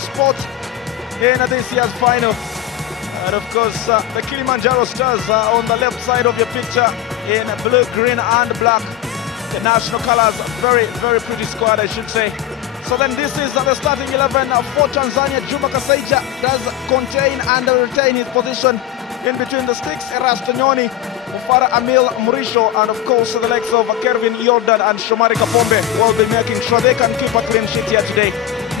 spot in this year's final. And of course, the Kilimanjaro Stars are on the left side of your picture in blue, green and black. The national colors, very, very pretty squad, I should say. So then this is the starting 11 for Tanzania. Juma Kaseja does contain and retain his position in between the sticks. Erastanyoni, Mufara Amil Murisho, and of course the likes of Kervin Yordan and Shomari Kapombe will be making sure they can keep a clean sheet here today.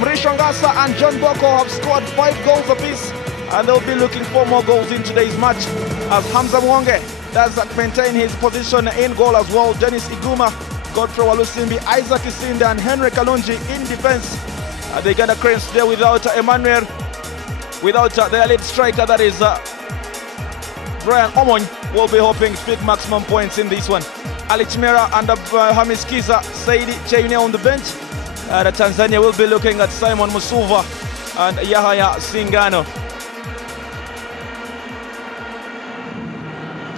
Murisho Ngasa and John Boko have scored 5 goals apiece, and they'll be looking for more goals in today's match, as Hamza Muwonge does maintain his position in goal as well. Dennies, Iguma, Godfrey, Walusimbi, Isinde and Henry Kalungi in defense. They're gonna cranes today without Emmanuel, without their lead striker, that is Brian Omony, will be hoping to pick maximum points in this one. Ali Chimera and Hamis Kiza, Saidi Chaine on the bench. Tanzania will be looking at Simon Musuva and Yahaya Singano.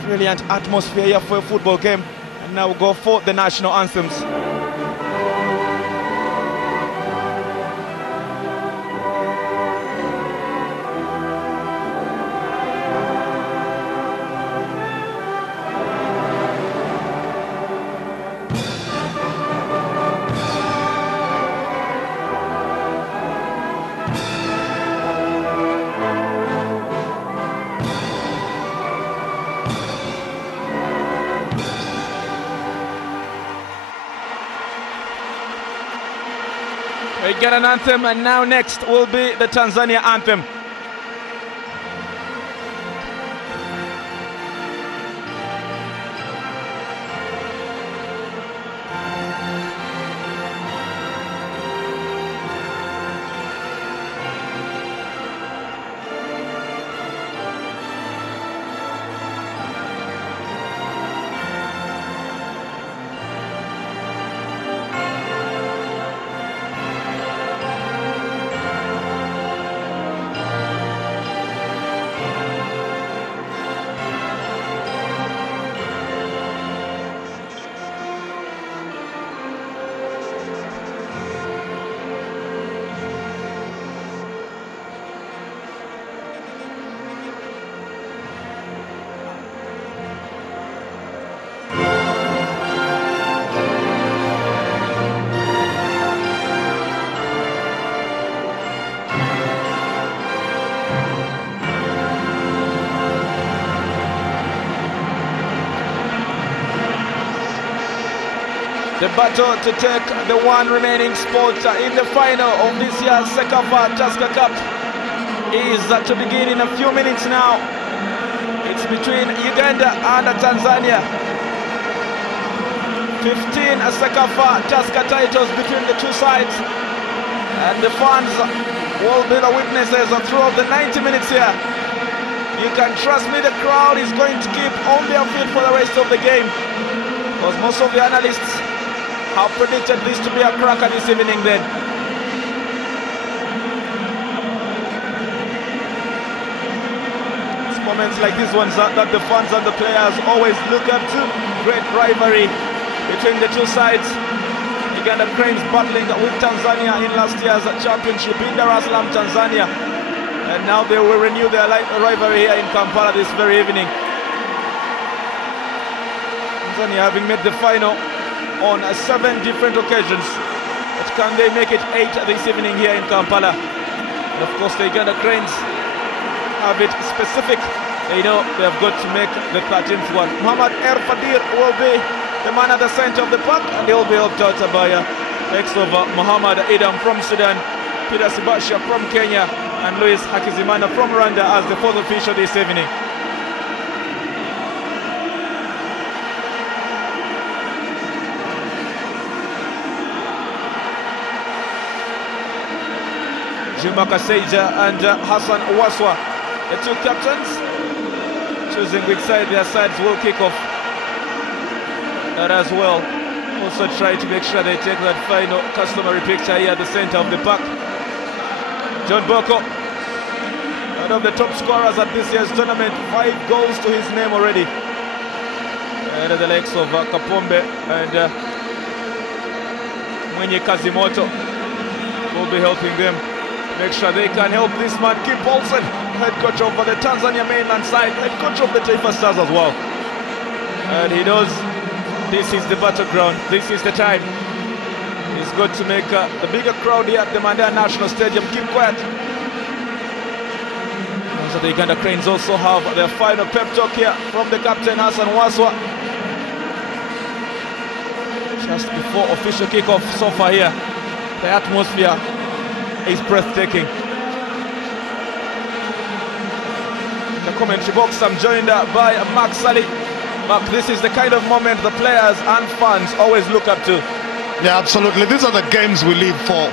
Brilliant atmosphere here for a football game. And now we'll go for the national anthems. We get an anthem, and now next will be the Tanzania anthem. The battle to take the one remaining spot in the final of this year's CECAFA Tusker Cup is to begin in a few minutes now. It's between Uganda and Tanzania. 15 CECAFA Tusker titles between the two sides, and the fans will be the witnesses throughout the 90 minutes here. You can trust me, the crowd is going to keep on their feet for the rest of the game, because most of the analysts have predicted this to be a cracker this evening then. It's moments like these ones that the fans and the players always look up to. Great rivalry between the two sides. Uganda Cranes battling with Tanzania in last year's championship in Dar es Salaam, Tanzania. And now they will renew their rivalry here in Kampala this very evening. Tanzania having made the final on 7 different occasions, but can they make it 8 this evening here in Kampala? And of course the Uganda Cranes have it specific. They know they have got to make the 13th one. Muhammad El Fadir will be the man at the center of the park, and he will be helped out by ex of Muhammad Idam from Sudan, Peter Sibasha from Kenya, and Louis Hakizimana from Rwanda as the fourth official this evening. Juma Kaseja and Hassan Wasswa, the two captains, choosing which side their sides will kick off. That as well, also try to make sure they take that final customary picture here at the center of the park. John Boko, one of the top scorers at this year's tournament, 5 goals to his name already. And the likes of Kapombe and Mwenye Kazimoto will be helping them make sure they can help this man. Kim Paulsen, head coach of the Tanzania mainland side, head coach of the Taifa Stars as well. And he knows this is the battleground, this is the time. He's got to make the bigger crowd here at the Mandela National Stadium keep quiet. So the Uganda Cranes also have their final pep talk here from the captain Hassan Wasswa. Just before official kickoff so far here, the atmosphere is breathtaking. In the commentary box, I'm joined by Mark Sally. Mark, this is the kind of moment the players and fans always look up to. Yeah, absolutely. These are the games we live for.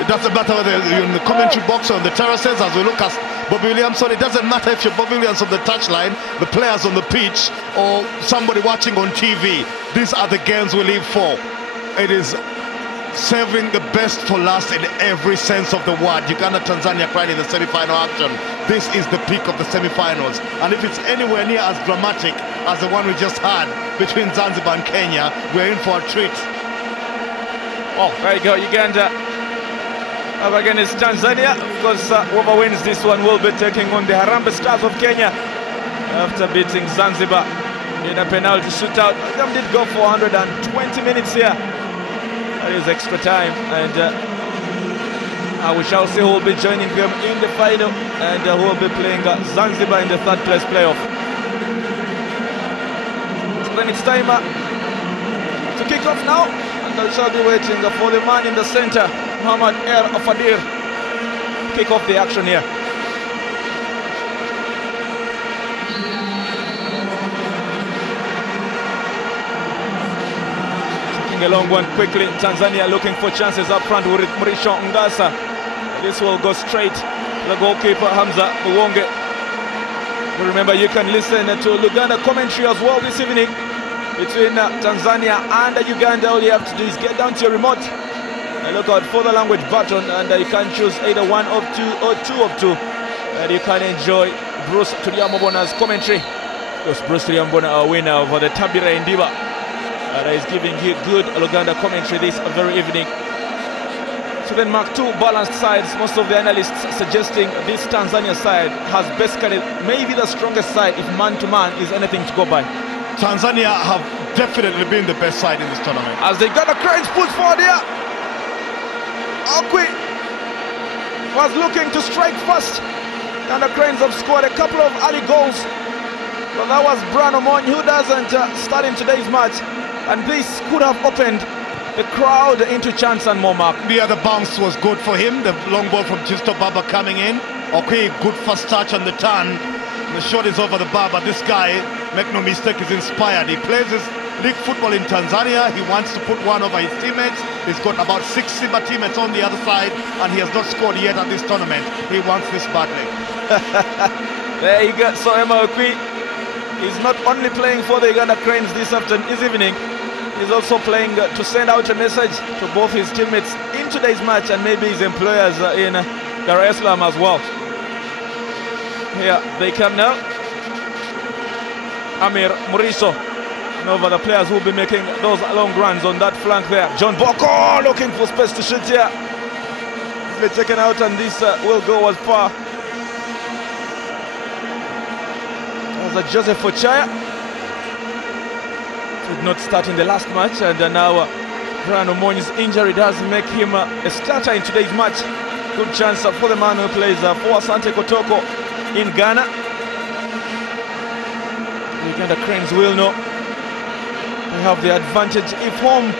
It doesn't matter whether you're in the commentary box or on the terraces. As we look at Bobby Williamson, it doesn't matter if you're Bobby Williams on the touchline, the players on the pitch, or somebody watching on TV. These are the games we live for. It is saving the best for last in every sense of the word. Uganda-Tanzania cried in the semi-final action. This is the peak of the semi-finals. And if it's anywhere near as dramatic as the one we just had between Zanzibar and Kenya, we're in for a treat. Oh, there you go, Uganda up against Tanzania. Of course, whoever wins this one will be taking on the Harambee Stars of Kenya after beating Zanzibar in a penalty shootout. They did go for 120 minutes here. That is extra time, and we shall see who will be joining them in the final and who will be playing Zanzibar in the third place playoff. So then it's time to kick off now, and I shall be waiting for the man in the center, Muhammad El Afadir, kick off the action here. A long one quickly. Tanzania looking for chances up front with Mrisho Ngasa. This will go straight to the goalkeeper Hamza Muwonge. Remember, you can listen to Uganda commentary as well this evening between Tanzania and Uganda. All you have to do is get down to your remote and look out for the language button, and you can choose either one of two or two of two, and you can enjoy Bruce Tuliamobona's commentary. Because Bruce Tuliamobona, our winner of the Tabira Indiba, is giving you good Uganda commentary this very evening. So then, Mark, two balanced sides. Most of the analysts suggesting this Tanzania side has basically maybe the strongest side if man-to-man is anything to go by. Tanzania have definitely been the best side in this tournament. As the Uganda Cranes push forward here, Okwi was looking to strike first. Uganda Cranes have scored a couple of early goals, but that was Brian Omonyi, who doesn't start in today's match. And this could have opened the crowd into chance and more, Mark. Yeah, the bounce was good for him. The long ball from Kizito Baba coming in. Okay, good first touch on the turn. The shot is over the bar, but this guy, make no mistake, is inspired. He plays his league football in Tanzania. He wants to put one over his teammates. He's got about 6 Simba teammates on the other side, and he has not scored yet at this tournament. He wants this badly. There you go. So Emma Okwi is not only playing for the Uganda Cranes this evening, he's also playing to send out a message to both his teammates in today's match and maybe his employers in Dar es Salaam as well. Here they come now. Amir Muriso, over the players who will be making those long runs on that flank there. John Boko looking for space to shoot here. They're taken out, and this will go as far as Joseph Ochaya. Did not start in the last match, and now Brian Omonyi's injury does make him a starter in today's match. Good chance for the man who plays for Asante Kotoko in Ghana. The Uganda Cranes will know they have the advantage if home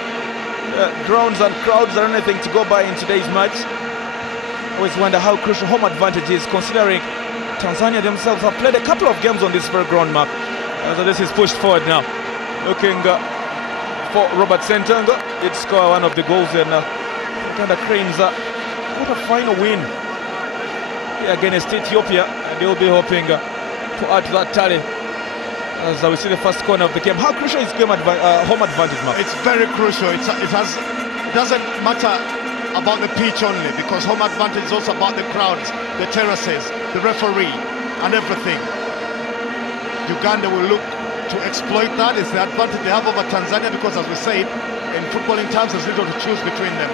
grounds and crowds are anything to go by in today's match. I always wonder how crucial home advantage is, considering Tanzania themselves have played a couple of games on this very ground, Mark. So this is pushed forward now. Looking for Robert Ssentongo. Did score one of the goals, and Uganda Cranes got a final win against Ethiopia, and they'll be hoping to add to that tally as we see the first corner of the game. How crucial is home advantage, Mark? It's very crucial. It doesn't matter about the pitch only, because home advantage is also about the crowds, the terraces, the referee, and everything. Uganda will look to exploit that. It's the advantage they have over Tanzania, because, as we said, in footballing terms, there's little to choose between them.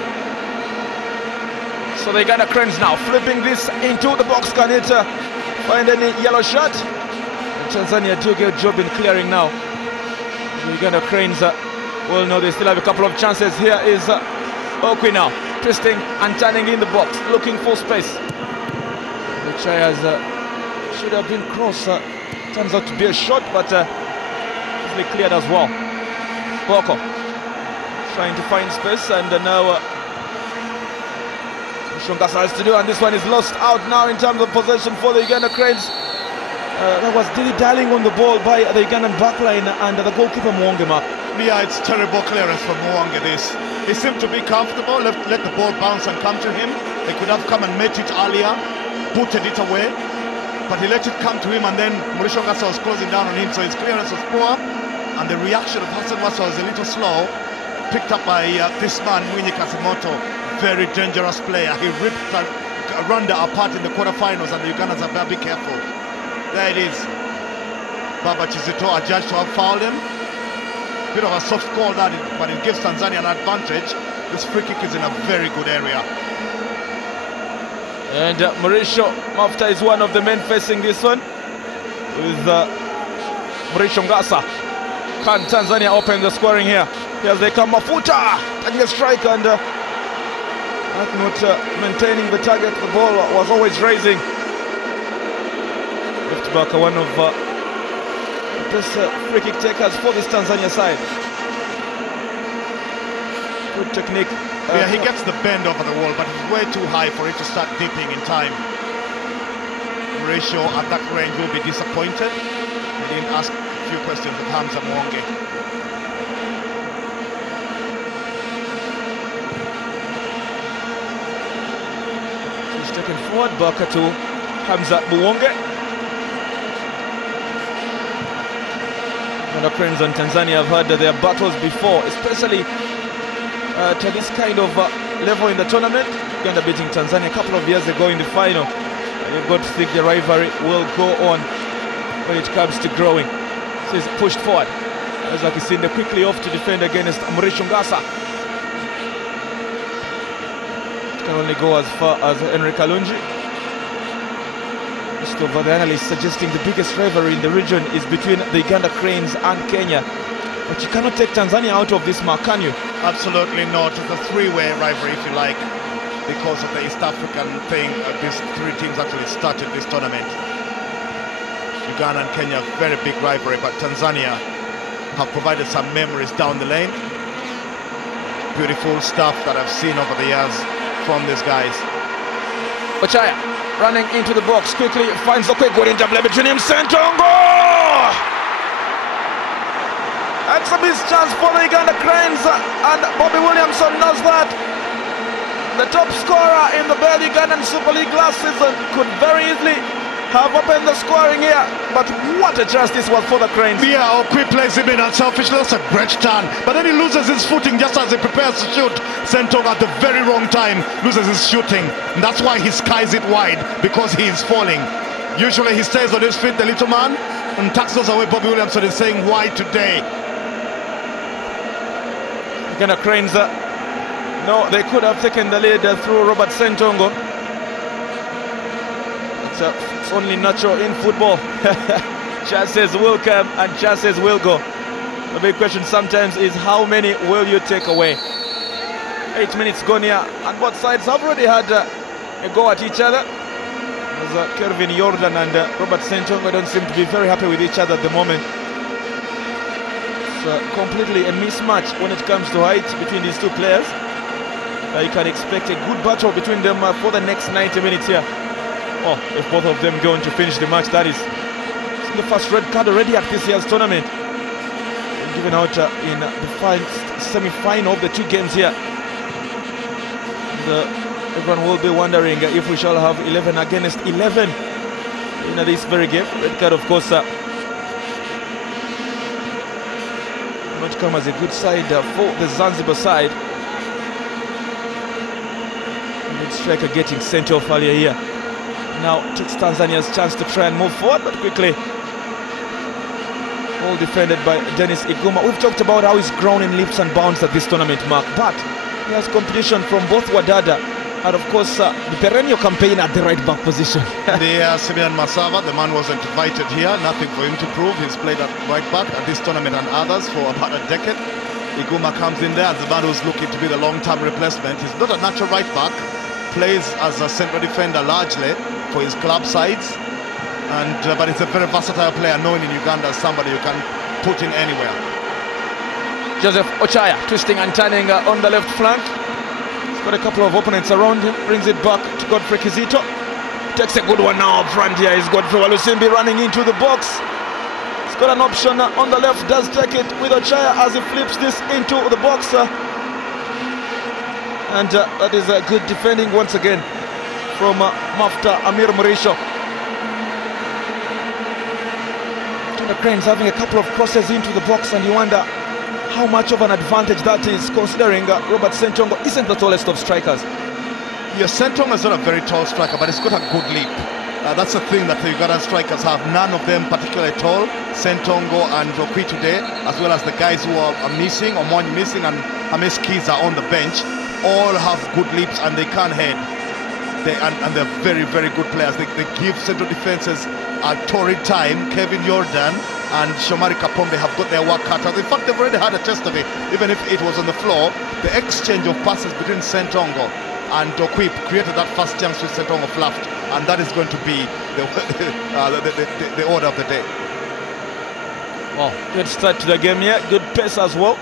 So So the Uganda Cranes now flipping this into the box. Can it find any yellow shot? Tanzania do a good job in clearing now. The Uganda Cranes well, no, they still have a couple of chances. Here is Okwi now, twisting and turning in the box, looking for space. Ochaya should have been cross. Turns out to be a shot, but easily cleared as well. Boko trying to find space, and now Shongasa has to do, and this one is lost out now in terms of possession for the Uganda Cranes. That was dilly-dallying on the ball by the Ugandan backline and the goalkeeper Muwonge. Yeah, it's terrible clearance from Muwonge. This he seemed to be comfortable, let the ball bounce and come to him. They could have come and met it earlier, putted it away, but he let it come to him, and then Shongasa was closing down on him, so his clearance was poor, and the reaction of Hassan Wasswa was a little slow. Picked up by this man, Mwinyi Kasimoto, very dangerous player. He ripped Rwanda apart in the quarterfinals, and the Ugandans are very careful. There it is. Baba Kizito adjudged to have fouled him. Bit of a soft call that, but it gives Tanzania an advantage. This free kick is in a very good area. And Mauricio Mafta is one of the men facing this one, with Mauricio Ngasa. Can Tanzania open the scoring here? Here they come, Mafuta taking a strike, and not maintaining the target. The ball was always raising. Left back, one of the best free kick takers for this Tanzania side. Good technique. Yeah, he gets the bend over the wall, but it's way too high for it to start dipping in time. Mauricio at that range will be disappointed. He didn't ask a few questions of Hamza Muwonge. He's taken forward, back to Hamza Muwonge. The Cranes and Tanzania have had their battles before, especially to this kind of level in the tournament. Uganda beating Tanzania a couple of years ago in the final. You've got to think the rivalry will go on when it comes to growing. This is pushed forward. As Isinde quickly off to defend against Mauricio Ngasa. It can only go as far as Henry Kalungi. Most of the analysts suggesting the biggest rivalry in the region is between the Uganda Cranes and Kenya. But you cannot take Tanzania out of this mark, can you? Absolutely not. It's a three-way rivalry, if you like, because of the East African thing. These three teams actually started this tournament. Uganda and Kenya, very big rivalry, but Tanzania have provided some memories down the lane. Beautiful stuff that I've seen over the years from these guys. Ochaya running into the box quickly, finds Okwi Goal in double between him, Ssentongo Goal! That's a missed chance for the Uganda Cranes, and Bobby Williamson knows that. The top scorer in the Bell Ugandan Super League last season could very easily have opened the scoring here, but what a chance this was for the Cranes. Yeah, Okwi plays him in unselfishly. That's a great turn, but then he loses his footing just as he prepares to shoot. Ssentongo at the very wrong time loses his shooting, and that's why he skies it wide, because he is falling. Usually he stays on his feet, the little man, and tackles away. Bobby Williamson is saying, why today? Uganda Cranes, no, they could have taken the lead through Robert Ssentongo. It's only natural in football. Chances will come and chances will go. The big question sometimes is, how many will you take away? 8 minutes gone here, and both sides have already had a go at each other. As Kelvin Jordan and Robert Ssentongo don't seem to be very happy with each other at the moment. It's completely a mismatch when it comes to height between these two players. You can expect a good battle between them for the next 90 minutes here. Oh, if both of them going to finish the match, that is. It's the first red card already at this year's tournament. Given out in the semi-final of the two games here. And, everyone will be wondering if we shall have 11 against 11 in this very game. Red card, of course, not come as a good side for the Zanzibar side. Good striker getting sent off earlier here. Now takes Tanzania's chance to try and move forward, but quickly all defended by Dennies Iguma. We've talked about how he's grown in leaps and bounds at this tournament, Mark, but he has competition from both Wadada And of course, the perennial campaign at the right back position. Simeon Masava, the man wasn't invited here, nothing for him to prove. He's played at right back at this tournament and others for about a decade. Iguma comes in there as the man who's looking to be the long-term replacement. He's not a natural right back, plays as a central defender largely for his club sides, and but he's a very versatile player, known in Uganda as somebody you can put in anywhere. Ochaya twisting and turning on the left flank. He's got a couple of opponents around him, brings it back to Godfrey Kizito. Takes a good one now up front. Here is Godfrey Walusimbi running into the box. He's got an option on the left, does take it with Ochaya as he flips this into the box. And that is a good defending once again from Mafta Amir Murisho. The Cranes having a couple of crosses into the box, and you wonder how much of an advantage that is, considering Robert Ssentongo isn't the tallest of strikers. Yeah, Ssentongo is not a very tall striker, but he's got a good leap. That's the thing that the Ugandan strikers have. None of them particularly tall. Ssentongo and Okwi today, as well as the guys who are missing, Omonyi missing, and Hames Kiza on the bench, all have good leaps and they can head. And they're very, very good players. They give central defenses a torrid time. Kevin Jordan and Shomari Kapombe have got their work cut out. In fact, they've already had a test of it, even if it was on the floor. The exchange of passes between Ssentongo and Okwi created that first chance with Ssentongo fluffed, and that is going to be the order of the day. Well, good start to the game here, good pace as well.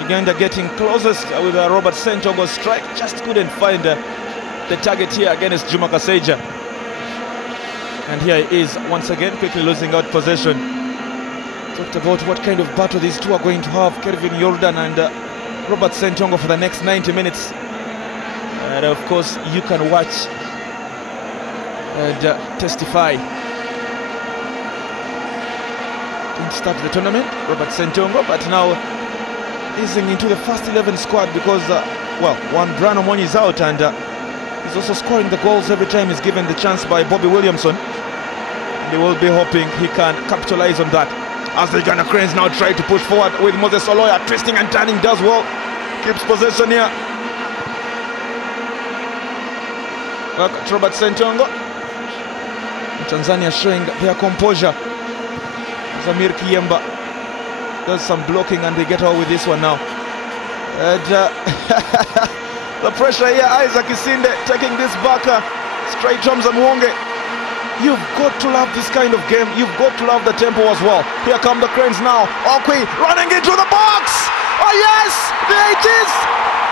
Uganda getting closest with Robert Ssentongo's strike, just couldn't find the target here against Juma Kaseja. And here he is once again, quickly losing out possession. Talked about what kind of battle these two are going to have, Kevin Jordan and Robert Ssentongo, for the next 90 minutes. And of course, you can watch and testify. Didn't start the tournament, Robert Ssentongo, but now easing into the first 11 squad because, one Brano Monyi is out, and he's also scoring the goals every time he's given the chance by Bobby Williamson. And they will be hoping he can capitalize on that. As the Uganda Cranes now try to push forward with Moses Oloya, twisting and turning, does well. Keeps possession here. Back at Robert Ssentongo. Tanzania showing their composure. Zamir Kiyemba does some blocking and they get out with this one now. And the pressure here, Isaac Isinde taking this back straight to Hamza Muwonge. You've got to love this kind of game. You've got to love the tempo as well. Here come the Cranes now. Okwi running into the box. Oh yes, there it is.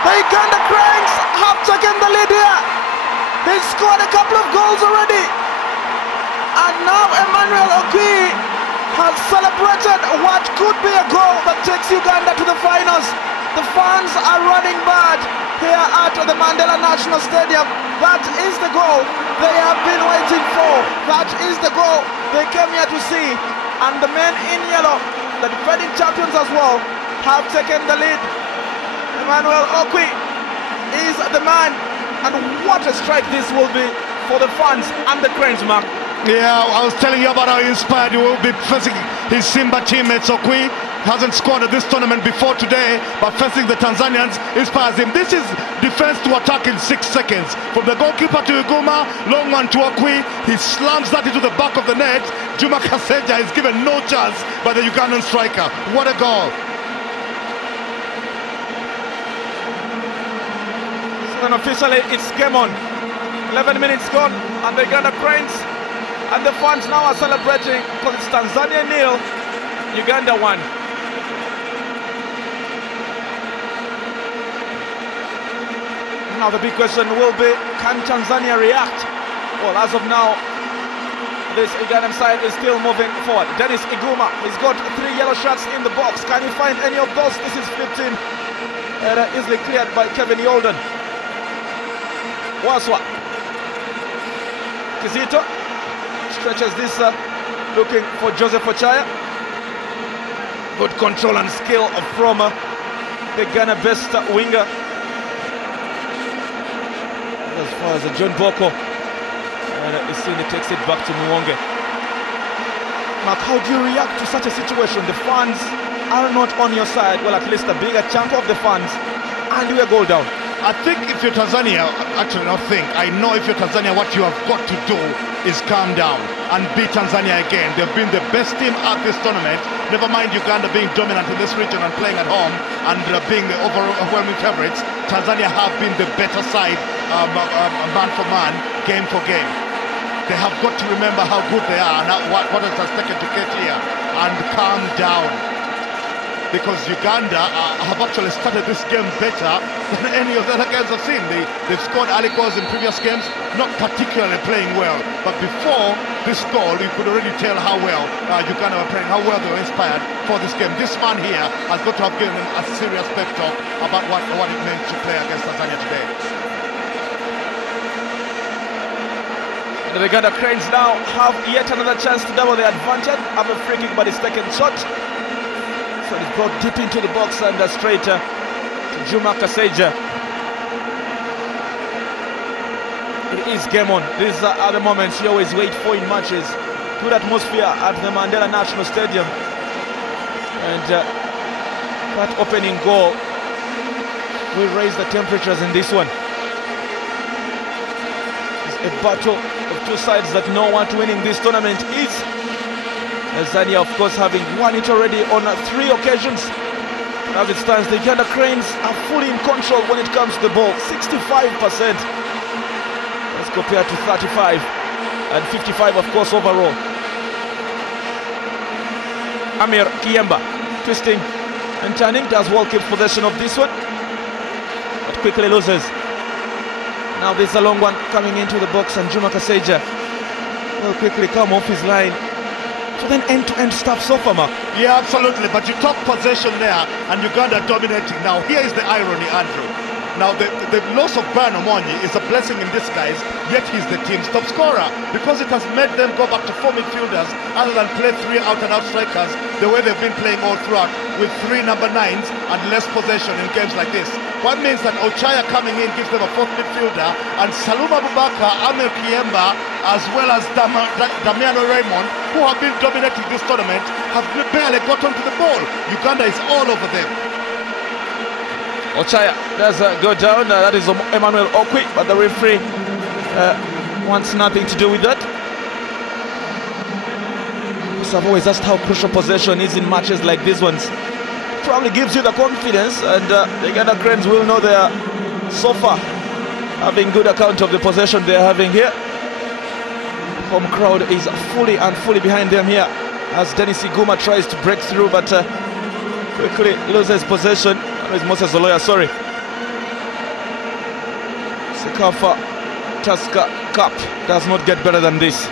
The Uganda Cranes have taken the lead here. He's scored a couple of goals already. And now Emmanuel Okwi has celebrated what could be a goal that takes Uganda to the finals. The fans are running mad here at the Mandela National Stadium. That is the goal they have been waiting for. That is the goal they came here to see. And the men in yellow, the defending champions as well, have taken the lead. Emmanuel Okwi is the man. And what a strike this will be for the fans and the Cranes, Mark. Yeah, I was telling you about how inspired he will be facing his Simba teammates. Okwi hasn't scored at this tournament before today, but facing the Tanzanians inspires him. This is defense to attack in 6 seconds. From the goalkeeper to Iguma, long one to Okwi. He slams that into the back of the net. Juma Kaseja is given no chance by the Ugandan striker. What a goal. And officially it's game on. 11 minutes gone, and the Uganda Cranes and the fans now are celebrating because it's Tanzania 0, Uganda 1. Now the big question will be, can Tanzania react? Well, as of now, this Ugandan side is still moving forward. Dennies Iguma, he's got 3 yellow shots in the box. Can you find any of those? This is 15. Easily cleared by Kevin Jordan. Wasswa. Kizito stretches this, looking for Ochaya. Good control and skill from the Ghana best winger. As far as John Boko, and Isinde takes it back to Muwonge. Mark, how do you react to such a situation? The fans are not on your side. Well, at least a bigger chunk of the fans, and we are goal down. I think if you're Tanzania, actually not think, I know if you're Tanzania, what you have got to do is calm down and beat Tanzania again. They've been the best team at this tournament. Never mind Uganda being dominant in this region and playing at home and being the overwhelming favourites. Tanzania have been the better side, man for man, game for game. They have got to remember how good they are and what it has taken to get here and calm down. Because Uganda have actually started this game better than any of the other games I've seen. They've scored early goals in previous games, not particularly playing well. But before this goal, you could already tell how well Uganda were playing, how well they were inspired for this game. This man here has got to have given them a serious pep talk about what it meant to play against Tanzania today. The Uganda Cranes now have yet another chance to double their advantage. Have a free kick, but it's taken short. So it's brought deep into the box and straight to Juma Kaseja. It is game on. These are the moments you always wait for in matches. Good atmosphere at the Mandela National Stadium. And that opening goal will raise the temperatures in this one. It's a battle of two sides that know what winning this tournament is. Tanzania, of course, having won it already on 3 occasions. As it stands, the Uganda Cranes are fully in control when it comes to the ball, 65%. As compared to 35 and 55, of course, overall. Amir Kiemba twisting and turning, does well keep possession of this one, but quickly loses. Now there's a long one coming into the box, and Juma Kaseja will quickly come off his line. So then end-to-end stuff so far, Mark. Yeah, absolutely. But you talk possession there and Uganda dominating. Now, here is the irony, Andrew. Now, the loss of Brian Omonyi is a blessing in disguise, yet he's the team's top scorer because it has made them go back to 4 midfielders other than play 3 out-and-out strikers the way they've been playing all throughout with 3 number 9s and less possession in games like this. What means that Ochaya coming in gives them a 4th midfielder, and Saluma Abubakar, Amir Kiemba, as well as Damiano Raymond, who have been dominating this tournament, have barely got onto the ball. Uganda is all over them. Ochaya does go down. That is Emmanuel Okwi, but the referee wants nothing to do with that. So I've always asked how crucial possession is in matches like these ones. Probably gives you the confidence, and the Uganda Cranes will know they are so far having good account of the possession they are having here. Home crowd is fully behind them here as Dennies Iguma tries to break through, but quickly loses possession. It's Moses Oloya, sorry. CECAFA Tusker Cup does not get better than this.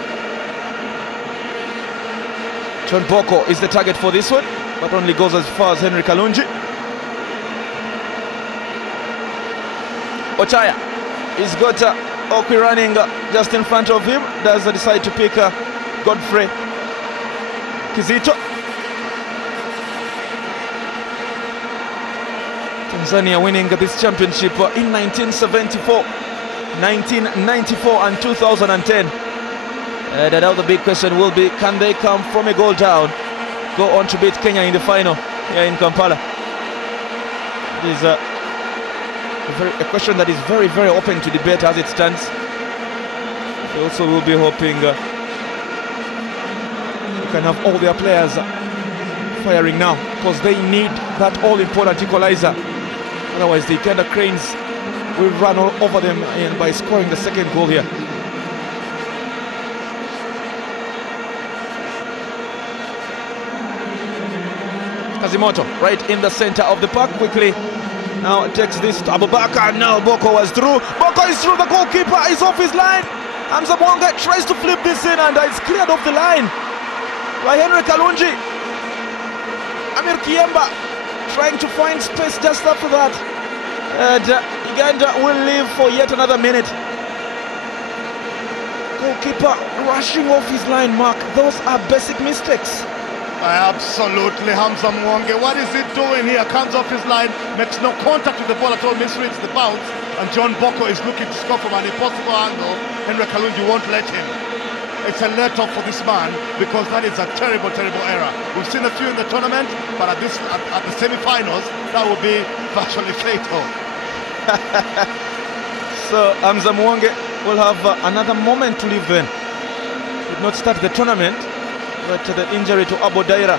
John Boko is the target for this one, but only goes as far as Henry Kalungi. Ochaya, he's got Okwi running just in front of him. Does decide to pick Godfrey. Kizito. Tanzania winning this championship in 1974, 1994 and 2010. And now the big question will be, can they come from a goal down, go on to beat Kenya in the final here in Kampala? It is a question that is very open to debate as it stands. They also will be hoping they can have all their players firing now, because they need that all-important equalizer. Otherwise, the Uganda Cranes will run all over them by scoring the second goal here. Kazimoto right in the center of the park, quickly now takes this to Abubakar. Now Boko was through. Boko is through. The goalkeeper is off his line. Hamza Muwonge tries to flip this in, and it's cleared off the line by Henry Kalungi. Amir Kiemba trying to find space just after that, and Uganda will live for yet another minute. Goalkeeper rushing off his line, Mark. Those are basic mistakes. Absolutely, Hamza Muwonge. What is he doing here? Comes off his line, makes no contact with the ball at all, misreads the bounce, and John Boko is looking to score from an impossible angle. Henry Kalungi won't let him. It's a let-off for this man, because that is a terrible error. We've seen a few in the tournament, but at the semi-finals, that will be virtually fatal. So Hamza Muwonge will have another moment to live in. Did not start the tournament, but the injury to Abu Daira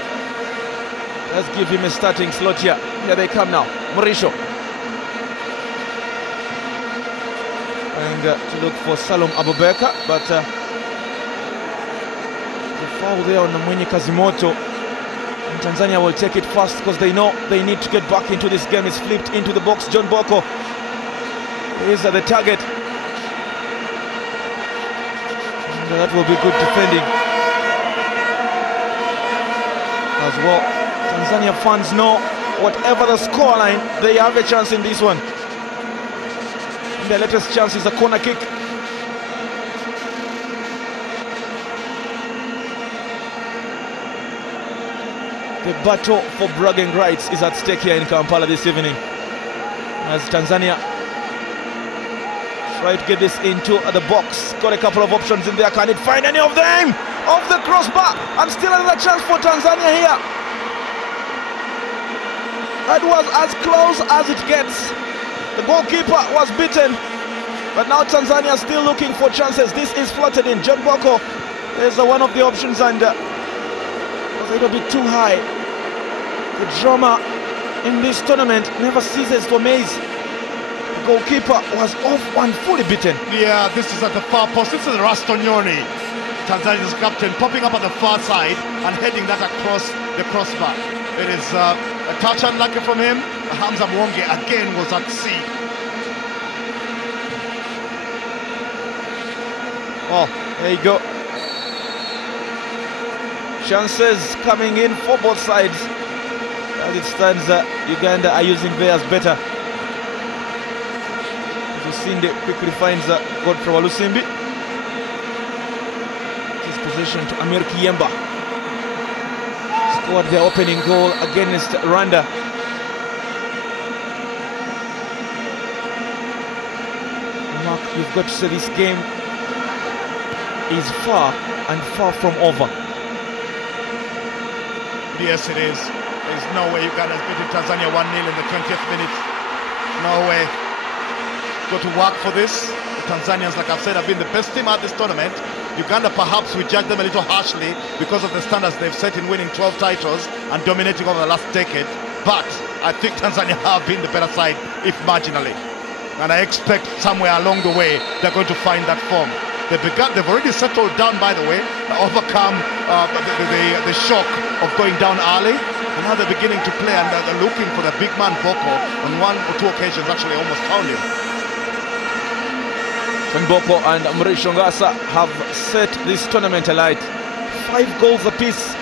does give him a starting slot here. Here they come now. Murisho. And to look for Salom Abubakar, but the foul there on Mwenye Kazimoto. And Tanzania will take it fast because they know they need to get back into this game. It's flipped into the box. John Boko is the target. And that will be good defending as well. Tanzania fans know whatever the scoreline, they have a chance in this one. And their latest chance is a corner kick. The battle for bragging rights is at stake here in Kampala this evening, as Tanzania try to get this into the box. Got a couple of options in there. Can it find any of them? Off the crossbar, and still another chance for Tanzania here. That was as close as it gets. The goalkeeper was beaten, but now Tanzania still looking for chances. This is floated in. John Boko is one of the options, and was a little bit too high. The drama in this tournament never ceases to amaze. The goalkeeper was off and fully beaten. Yeah, this is at the far post. This is Rastonyoni, Tanzania's captain, popping up at the far side and heading that across the crossbar. It is a touch unlucky from him. Hamza Muwonge again was at sea. Oh, there you go. Chances coming in for both sides. As it stands, Uganda are using theirs better. Isinde quickly finds Godfrey Walusimbi. His possession to Amir Kiyemba. Scored their opening goal against Rwanda. Mark, you've got to say this game is far and far from over. Yes, it is. There's no way Uganda's beating Tanzania 1-0 in the 20th minute. No way. Got to work for this. The Tanzanians, like I've said, have been the best team at this tournament. Uganda, perhaps we judge them a little harshly because of the standards they've set in winning 12 titles and dominating over the last decade. But I think Tanzania have been the better side, if marginally. And I expect somewhere along the way they're going to find that form. They've already settled down, by the way, overcome the shock of going down early. And now they're beginning to play, and they're looking for the big man Boko. On one or two occasions, actually almost found him. And Boko and Murisho have set this tournament alight. 5 goals apiece.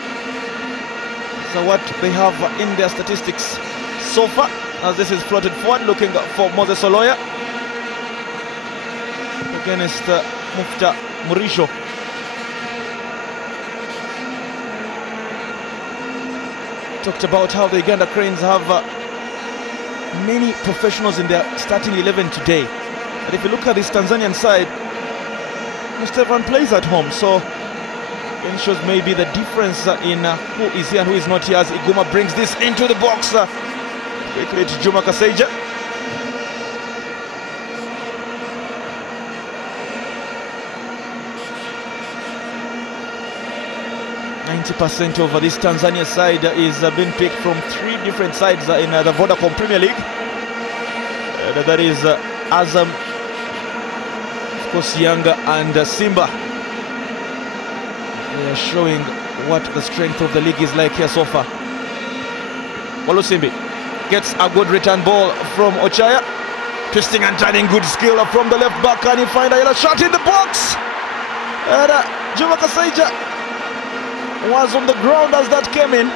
So what they have in their statistics so far, as this is floated forward, looking for Moses Oloya against Mufta Murisho. Talked about how the Uganda Cranes have many professionals in their starting 11 today. But if you look at this Tanzanian side, most everyone plays at home, so it shows maybe the difference in who is here and who is not here, as Iguma brings this into the box. Quickly to Juma Kaseja. %90 of this Tanzania side is being picked from 3 different sides in the Vodacom Premier League. That is Azam, of course, Yanga and Simba. They are showing what the strength of the league is like here so far. Walusimbi gets a good return ball from Ochaya. Twisting and turning, good skill from the left back. Can he find a shot in the box? And Juma Kaseja was on the ground as that came in,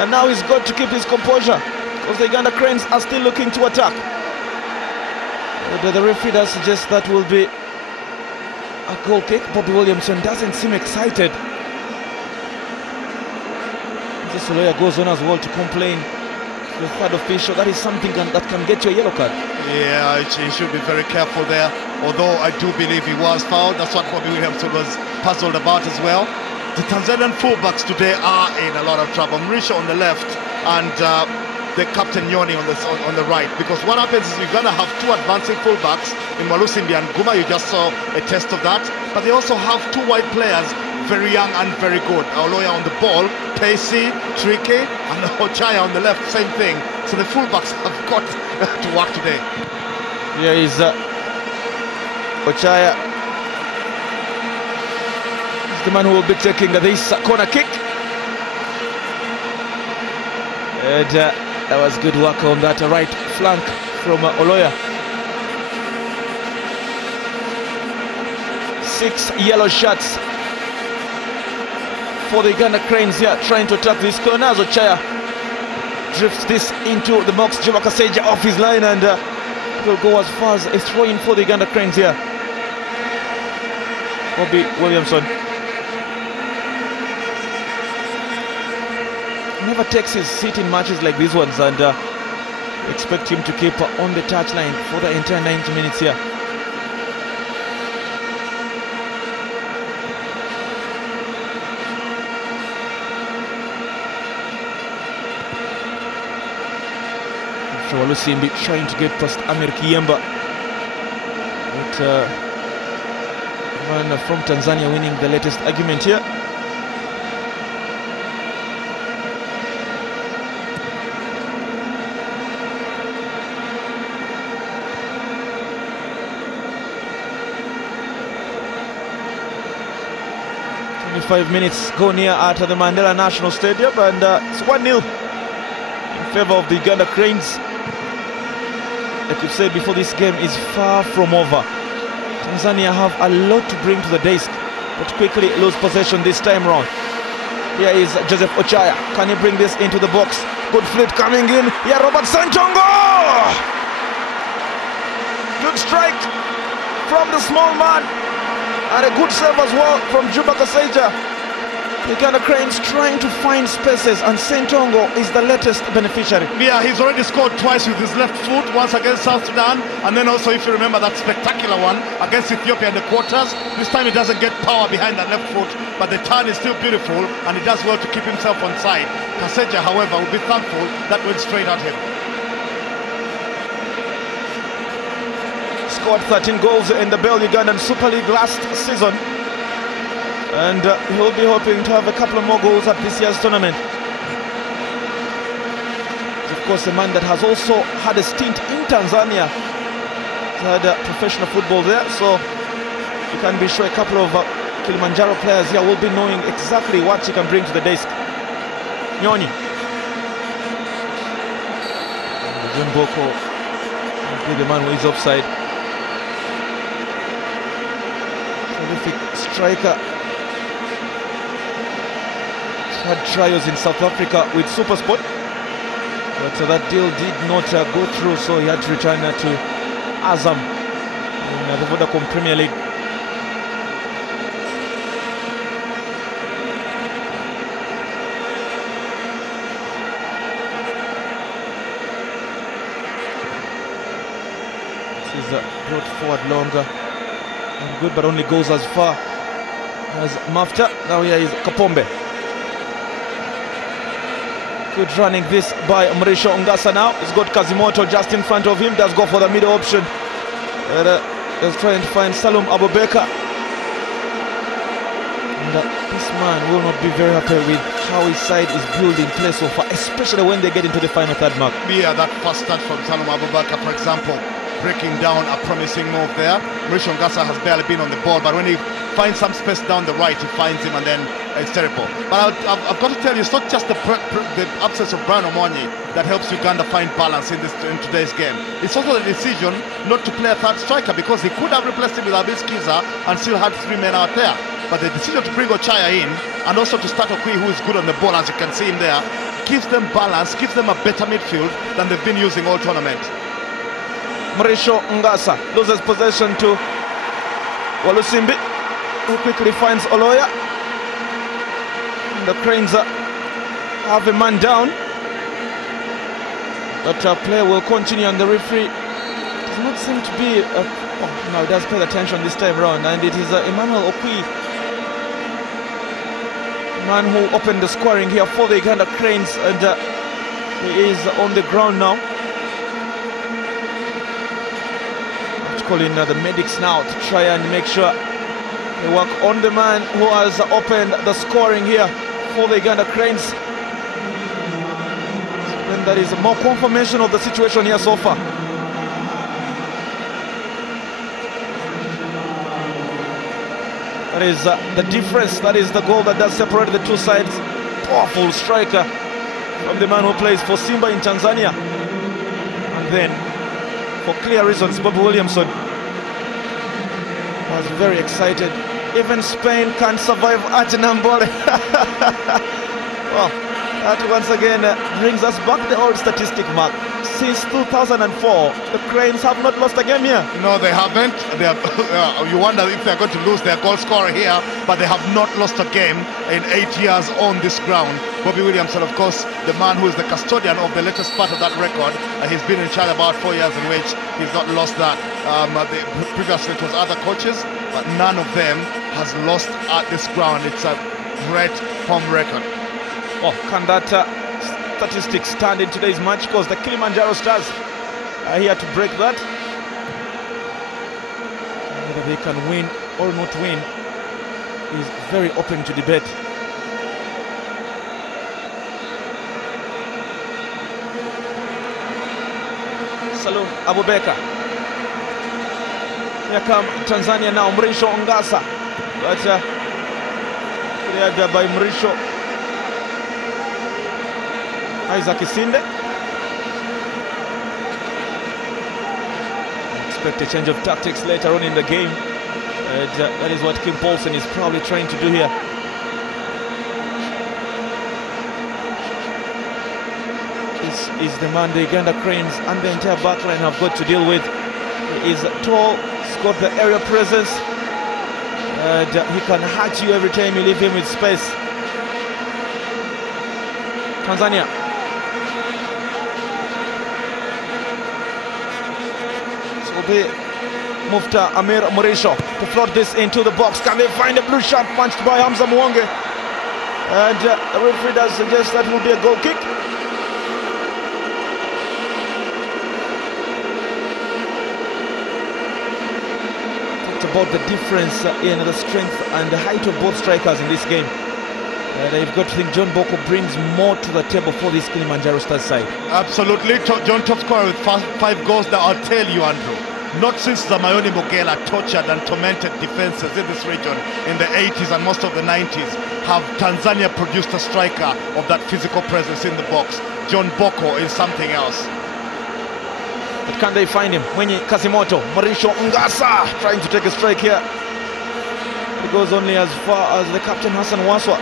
and now he's got to keep his composure because the Uganda Cranes are still looking to attack. The referee does suggest that will be a goal kick. Bobby Williamson doesn't seem excited. This Oloya goes on as well to complain to the third official. That is something that can get you a yellow card. Yeah, he should be very careful there, although I do believe he was fouled. That's what Bobby Williamson was puzzled about as well. The Tanzanian fullbacks today are in a lot of trouble. Murisho on the left and the captain Nyoni on the right, because what happens is you're gonna have two advancing fullbacks in Walusimbi and Iguma. You just saw a test of that, but they also have two wide players, very young and very good. Oloya on the ball, pacey, tricky, and Ochaya on the left, same thing. So the fullbacks have got to work today. Here is Ochaya. He's the man who will be taking this corner kick. And that was good work on that right flank from Oloya. 6 yellow shirts for the Uganda Cranes here, trying to attack this corner as Ochaya drifts this into the box. Jubakaseja off his line, and will go as far as a throw-in for the Uganda Cranes here. Bobby Williamson never takes his seat in matches like these ones, and expect him to keep on the touchline for the entire 90 minutes here. Walusimbi trying to get past Amir Kiyemba, but man from Tanzania winning the latest argument here. Five minutes gone here at the Mandela National Stadium, and it's 1-0 in favor of the Uganda Cranes. I could say before this game is far from over. Tanzania have a lot to bring to the desk, but quickly lose possession this time round. Here is Joseph Ochaya. Can he bring this into the box? Godfrey coming in. Here, Robert Ssentongo! Good strike from the small man, and a good save as well from Jubakaseja. The Uganda Cranes trying to find spaces, and Ssentongo is the latest beneficiary. Yeah, he's already scored twice with his left foot, once against South Sudan, and then also, if you remember, that spectacular one against Ethiopia in the quarters. This time he doesn't get power behind that left foot, but the turn is still beautiful, and he does well to keep himself on side. Kaseja, however, will be thankful that went straight at him. Scored 13 goals in the Bell Ugandan Super League last season, and he'll be hoping to have a couple of more goals at this year's tournament. Of course, a man that has also had a stint in Tanzania. He's had professional football there, so you can be sure a couple of Kilimanjaro players here will be knowing exactly what he can bring to the desk. Nyoni. John Boko, the man who is offside. Terrific striker. Had trials in South Africa with SuperSport, but that deal did not go through, so he had to return to Azam in the Vodacom Premier League. This is brought forward longer and good, but only goes as far as Mafta. Now here is Kapombe. Good running this by Mrisho Ngasa now. He's got Kazimoto just in front of him. Does go for the middle option. He's trying to find Salum Abubakar. And this man will not be very happy with how his side is building play so far, especially when they get into the final third mark. Yeah, that first touch from Salum Abubakar, for example, breaking down a promising move there. Mrisho Ngasa has barely been on the ball, but when he finds some space down the right, he finds him, and then it's terrible. But I've got to tell you, it's not just the absence of Brian Omonyi that helps Uganda find balance in today's game. It's also the decision not to play a third striker, because he could have replaced him with Abis Kiza and still had 3 men out there. But the decision to bring Ochaya in and also to start Okwi, who is good on the ball, as you can see him there, gives them balance, gives them a better midfield than they've been using all tournament. Mrisho Ngasa loses possession to Walusimbi, who quickly finds Oloya. The Cranes have a man down. That play will continue, and the referee does not seem to be no, he does pay attention this time round, and it is Emmanuel Okwi, man who opened the scoring here for the Uganda Cranes, and He is on the ground now. Calling the medics now to try and make sure they work on the man who has opened the scoring here for the Uganda Cranes. And that is more confirmation of the situation here so far. That is the difference. That is the goal that does separate the two sides. Powerful striker from the man who plays for Simba in Tanzania. And then, for clear reasons, Bobby Williamson was very excited. Even Spain can't survive Argenambole. Well, that once again brings us back the old statistic, Mark. Since 2004, the Cranes have not lost a game here. No, they haven't. They have, you wonder if they're going to lose their goal scorer here, but they have not lost a game in 8 years on this ground. Bobby Williamson, of course, the man who is the custodian of the latest part of that record. He's been in charge about 4 years in which he's not lost that. Previously it was other coaches, but none of them has lost at this ground. It's a great home record. Oh, can that statistics stand in today's match? Because the Kilimanjaro Stars are here to break that. Whether they can win or not win is very open to debate. Salum Abubakar. Here come Tanzania now, Mrisho Ngasa. But cleared by Mrisho. Isinde. Expect a change of tactics later on in the game. That is what Kim Paulsen is probably trying to do here. This is the man the Uganda Cranes and the entire backline have got to deal with. He is tall, he's got the aerial presence, and he can hurt you every time you leave him with space. Tanzania. Be Mufta Amir Murisho to float this into the box. Can they find a blue shot punched by Hamza Muwonge? And the referee does suggest that will be a goal kick. Talked about the difference in the strength and the height of both strikers in this game. You've got to think John Boko brings more to the table for this Kilimanjaro Stars side. Absolutely. John top scorer with 5 goals. Now I'll tell you, Andrew, not since the Mayoni Mogela tortured and tormented defenses in this region in the 80s and most of the 90s have Tanzania produced a striker of that physical presence in the box. John Boko is something else. But can they find him? Mwenye Kasimoto, Marisho Ngasa trying to take a strike here. It goes only as far as the captain Hassan Wasswa.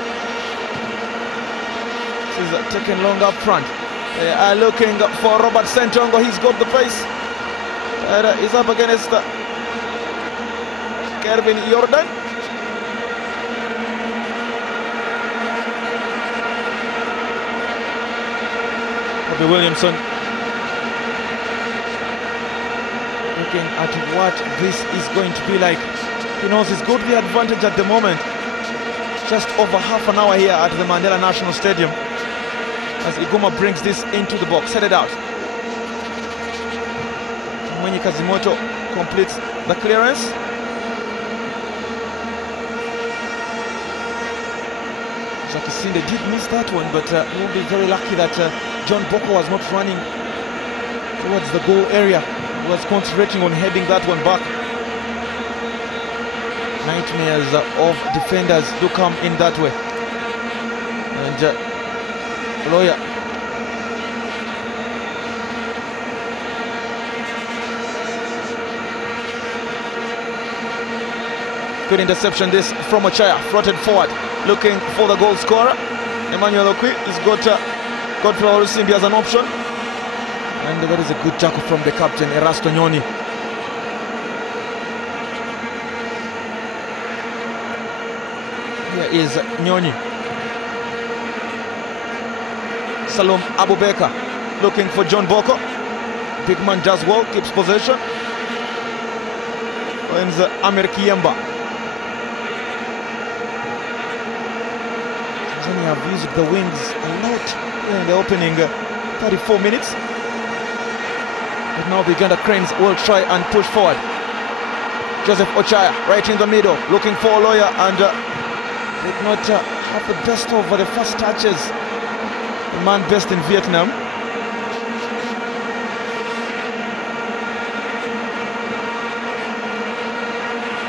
This is taken long up front. They are looking for Robert Ssentongo. He's got the pace. He's up against Kervin Jordan. Bobby Williamson looking at what this is going to be like. He knows he's got the advantage at the moment. Just over half an hour here at the Mandela National Stadium as Iguma brings this into the box, headed out. Mwenye Kazimoto completes the clearance. Isinde did miss that one, but we'll be very lucky that John Boko was not running towards the goal area. He was concentrating on heading that one back. Nightmares of defenders do come in that way. And Oloya good interception this from Ochaya, floated forward, looking for the goal scorer. Emmanuel Okwi has got Godfrey Walusimbi as an option. And there is a good tackle from the captain, Erasto Nyoni. Here is Nyoni. Salum Abubakar looking for John Boko. Big man does well, keeps possession. Wins Amir Kiyemba. Tanzania have used the wings a lot in the opening 34 minutes. But now the Uganda Cranes will try and push forward. Joseph Ochaya right in the middle, looking for Oloya, and did not have the best over the first touches. The man best in Vietnam.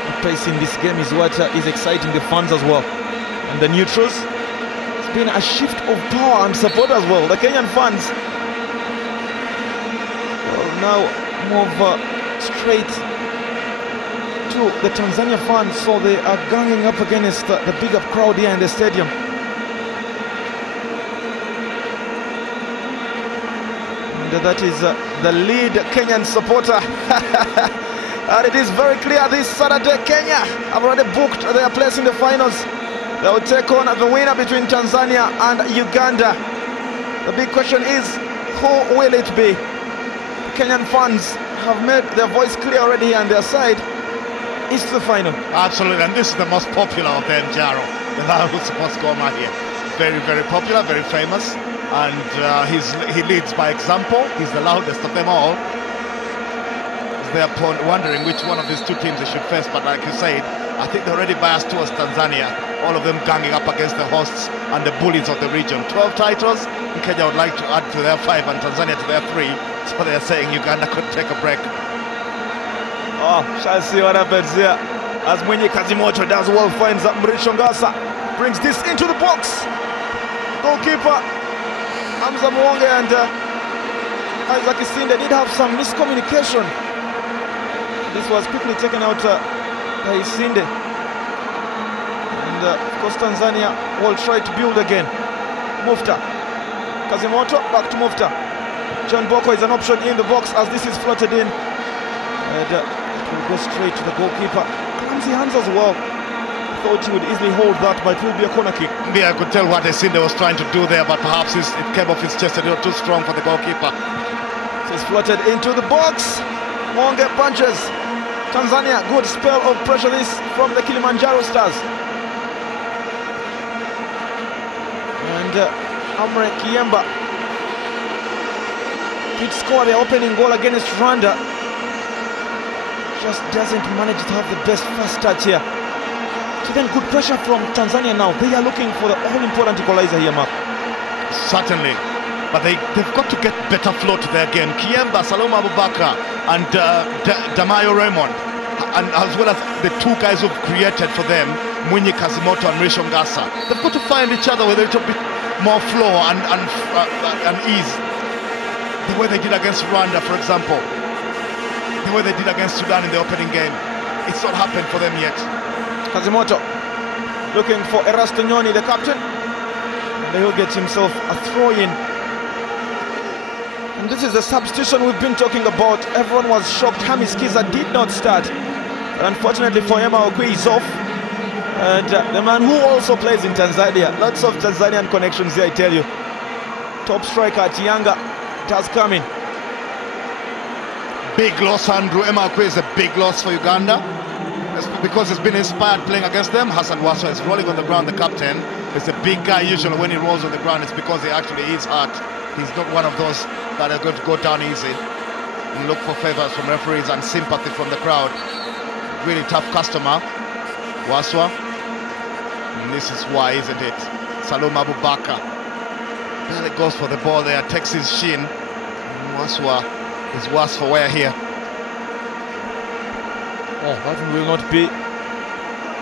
The pace in this game is what is exciting the fans as well. And the neutrals, it's been a shift of power and support as well. The Kenyan fans will now move straight to the Tanzania fans, so they are ganging up against the bigger crowd here in the stadium. And that is the lead Kenyan supporter. And it is very clear this Saturday Kenya have already booked their place in the finals. They will take on the winner between Tanzania and Uganda. The big question is, who will it be? The Kenyan fans have made their voice clear already on their side. It's the final. Absolutely, and this is the most popular of them, Jaro. The Lavatsa Goal here. Very, very popular, very famous, and he leads by example. He's the loudest of them all. They're wondering which one of these two teams they should face, but like you said, I think they're already biased towards Tanzania. All of them ganging up against the hosts and the bullies of the region. 12 titles, and Kenya would like to add to their 5 and Tanzania to their 3. So they're saying Uganda could take a break. Oh, shall see what happens here. As Kizito does well, finds up Mrishongasa, brings this into the box. Goalkeeper Hamza Muwonge and Isinde did have some miscommunication. This was quickly taken out by Isinde. And of course Tanzania will try to build again. Mufta, Kizito back to Mufta. John Boko is an option in the box as this is floated in. And it will go straight to the goalkeeper. Clumsy hands as well. Thought he would easily hold that, but it will be a corner kick. Yeah, I could tell what Isinde was trying to do there, but perhaps it came off his chest a little too strong for the goalkeeper. So it's floated into the box. Muwonge punches. Tanzania, good spell of pressure this from the Kilimanjaro Stars. And Amre Kiemba did score the opening goal against Rwanda. Just doesn't manage to have the best first touch here. So then good pressure from Tanzania now. They are looking for the all-important equalizer here, Mark. Certainly. But they've got to get better flow to their game. Kiemba, Saloma Abubakar, and Damayo Raymond, and as well as the two guys who've created for them, Mwinyi Kazimoto and Mrishongasa. They've got to find each other with a little bit more flow and ease. The way they did against Rwanda, for example. The way they did against Sudan in the opening game. It's not happened for them yet. Kazimoto looking for Erastonyoni, the captain. And he'll get himself a throw-in. And this is the substitution we've been talking about. Everyone was shocked. Hamis Kiza did not start. But unfortunately for Emmanuel, Okwi is off. And the man who also plays in Tanzania. Lots of Tanzanian connections here, I tell you. Top striker at Yanga does come in. Big loss, Andrew. Emmanuel Okwi is a big loss for Uganda. It's because he's been inspired playing against them. Hassan Wasswa is rolling on the ground, the captain. It's a big guy. Usually when he rolls on the ground, it's because he actually is hurt. He's not one of those that are going to go down easy and look for favors from referees and sympathy from the crowd. Really tough customer, Wasswa. And this is why, isn't it? Saloma Abubakar barely goes for the ball there, takes his shin. And Wasswa is worse for wear here. Oh, that will not be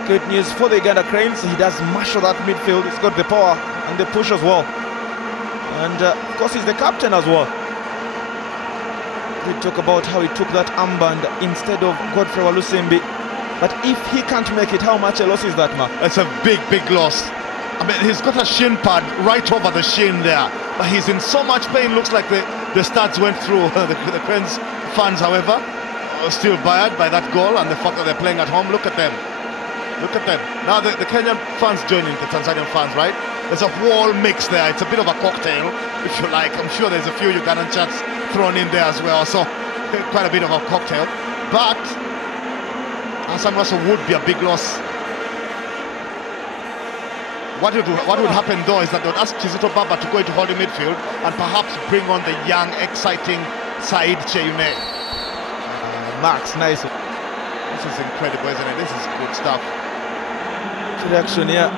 good news for the Uganda Cranes. He does marshal that midfield. He's got the power and the push as well. And of course he's the captain as well. We talk about how he took that armband instead of Godfrey Walusimbi. But if he can't make it, how much a loss is that, Mark? It's a big, big loss. I mean, he's got a shin pad right over the shin there. But he's in so much pain. Looks like the stats went through. The Cranes fans, however, are still fired by that goal and the fact that they're playing at home. Look at them. Look at them. Now the Kenyan fans joining the Tanzanian fans, right? There's a whole mix there. It's a bit of a cocktail, if you like. I'm sure there's a few Ugandan chats thrown in there as well. So quite a bit of a cocktail. But Hassan Russell would be a big loss. What would happen though is that they would ask Kizito Baba to go into holding midfield and perhaps bring on the young, exciting Said Cheyune. Max, nice. This is incredible, isn't it? This is good stuff. Good action here.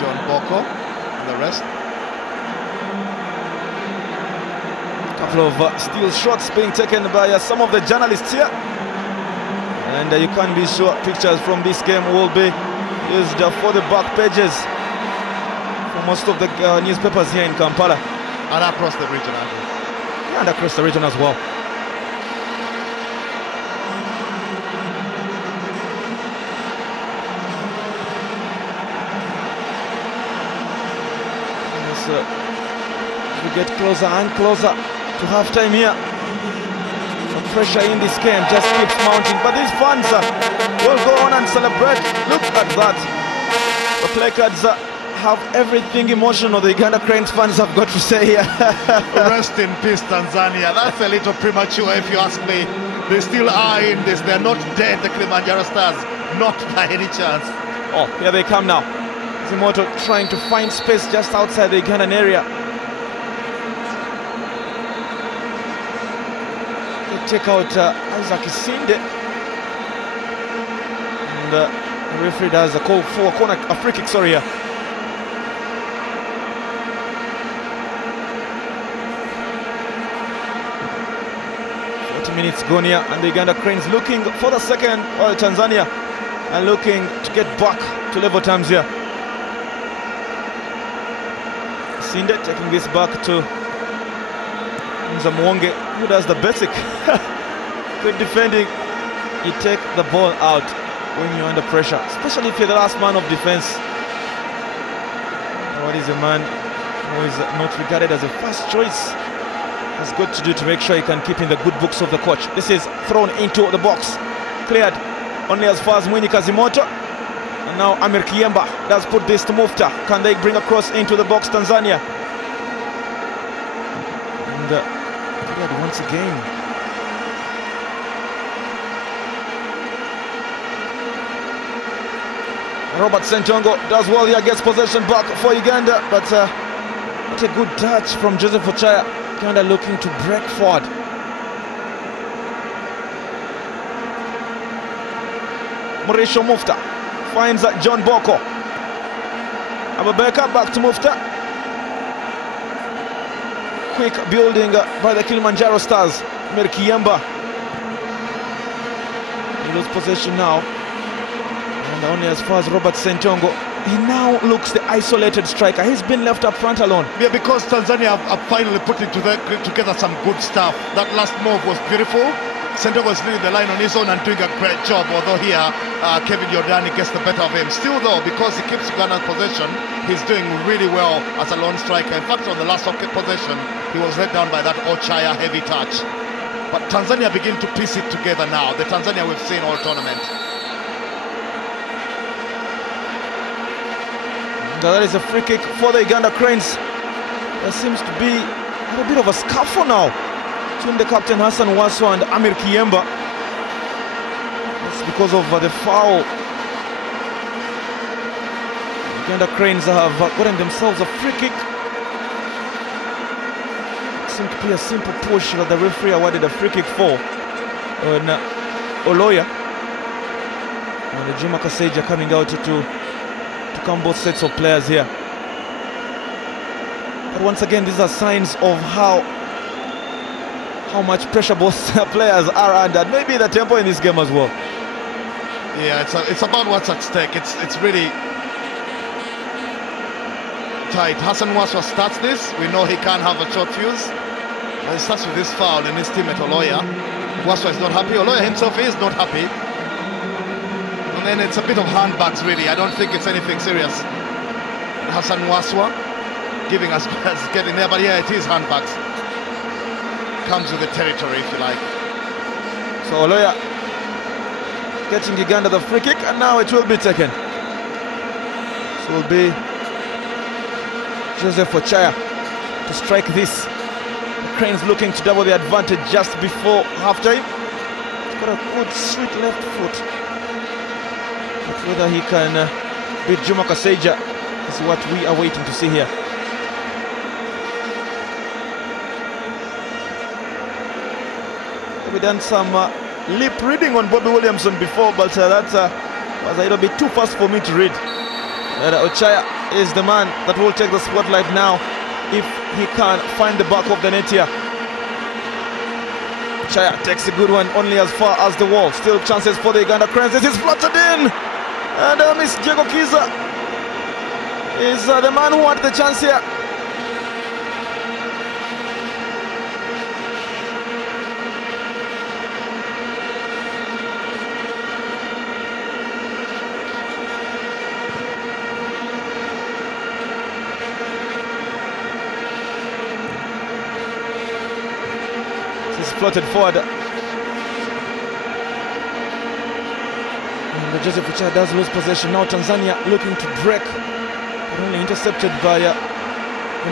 John Boko and the rest. A couple of steal shots being taken by some of the journalists here. And you can be sure pictures from this game will be used for the back pages for most of the newspapers here in Kampala. And across the region, yeah, and across the region as well. We get closer and closer to half-time here. The pressure in this game just keeps mounting, but these fans will go on and celebrate. Look at that. The placards have everything emotional the Uganda Cranes fans have got to say here. Rest in peace, Tanzania. That's a little premature if you ask me. They still are in this. They're not dead, the Kilimanjaro Stars. Not by any chance. Oh, here they come now. Zimoto trying to find space just outside the Ugandan area. They take out Isinde. And the referee does a call for a free kick, sorry, here. Minutes gone here, and the Uganda Cranes looking for the second, or Tanzania, and looking to get back to level terms here. Isinde taking this back to Hamza Muwonge, who does the basic. Good defending. You take the ball out when you're under pressure, especially if you're the last man of defense. What is a man who is not regarded as a first choice has got to do to make sure he can keep in the good books of the coach. This is thrown into the box, cleared only as far as Mwini Kazimoto, and now Amir Kiyemba does put this to Mufta. Can they bring across into the box, Tanzania? And cleared once again. Robert Ssentongo does well here, gets possession back for Uganda, but what a good touch from Joseph Ochaya. Uganda looking to break forward. Mauricio Mufta finds John Boko. Abubakar back to Mufta. Quick building by the Kilimanjaro Stars. Amir Kiyemba. He loses possession now. And only as far as Robert Ssentongo. He now looks the isolated striker. He's been left up front alone. Yeah, because Tanzania have finally put together some good stuff. That last move was beautiful. Ssentongo was leading the line on his own and doing a great job, although here Kevin Yordani gets the better of him. Still though, because he keeps Uganda's possession, he's doing really well as a lone striker. In fact, on the last possession, he was let down by that Ochaya heavy touch. But Tanzania begin to piece it together now. The Tanzania we've seen all tournament. That is a free kick for the Uganda Cranes. There seems to be a bit of a scuffle now between the captain Hassan Wasswa and Amir Kiyemba. That's because of the foul. Uganda Cranes have gotten themselves a free kick. It seemed to be a simple push that the referee awarded a free kick for. And Oloya and Iguma coming out to come both sets of players here. But once again, these are signs of how much pressure both players are under, and maybe the tempo in this game as well. Yeah, it's about what's at stake. It's really tight. Hassan Wasswa starts this. We know he can't have a short fuse. But he starts with this foul and his teammate Oloya. Wasswa is not happy. Oloya himself is not happy. And it's a bit of handbags, really. I don't think it's anything serious. Hassan Wasswa giving us getting there, but yeah, it is handbags. Comes with the territory, if you like. So Oloya getting Uganda the free kick, and now it will be taken. So it will be Joseph Ochaya to strike this. The Cranes looking to double the advantage just before halftime. He's got a good sweet left foot. Whether he can beat Juma Kaseja is what we are waiting to see here. We done some lip reading on Bobby Williamson before, but that was a little bit too fast for me to read. Ochaya is the man that will take the spotlight now if he can find the back of the net here. Ochaya takes a good one only as far as the wall. Still chances for the Uganda Cranes. This is flattered in, and Miss Diego Kiza is the man who had the chance here. Floated forward. And Joseph Ochaya does lose possession. Now Tanzania looking to break, but only intercepted by a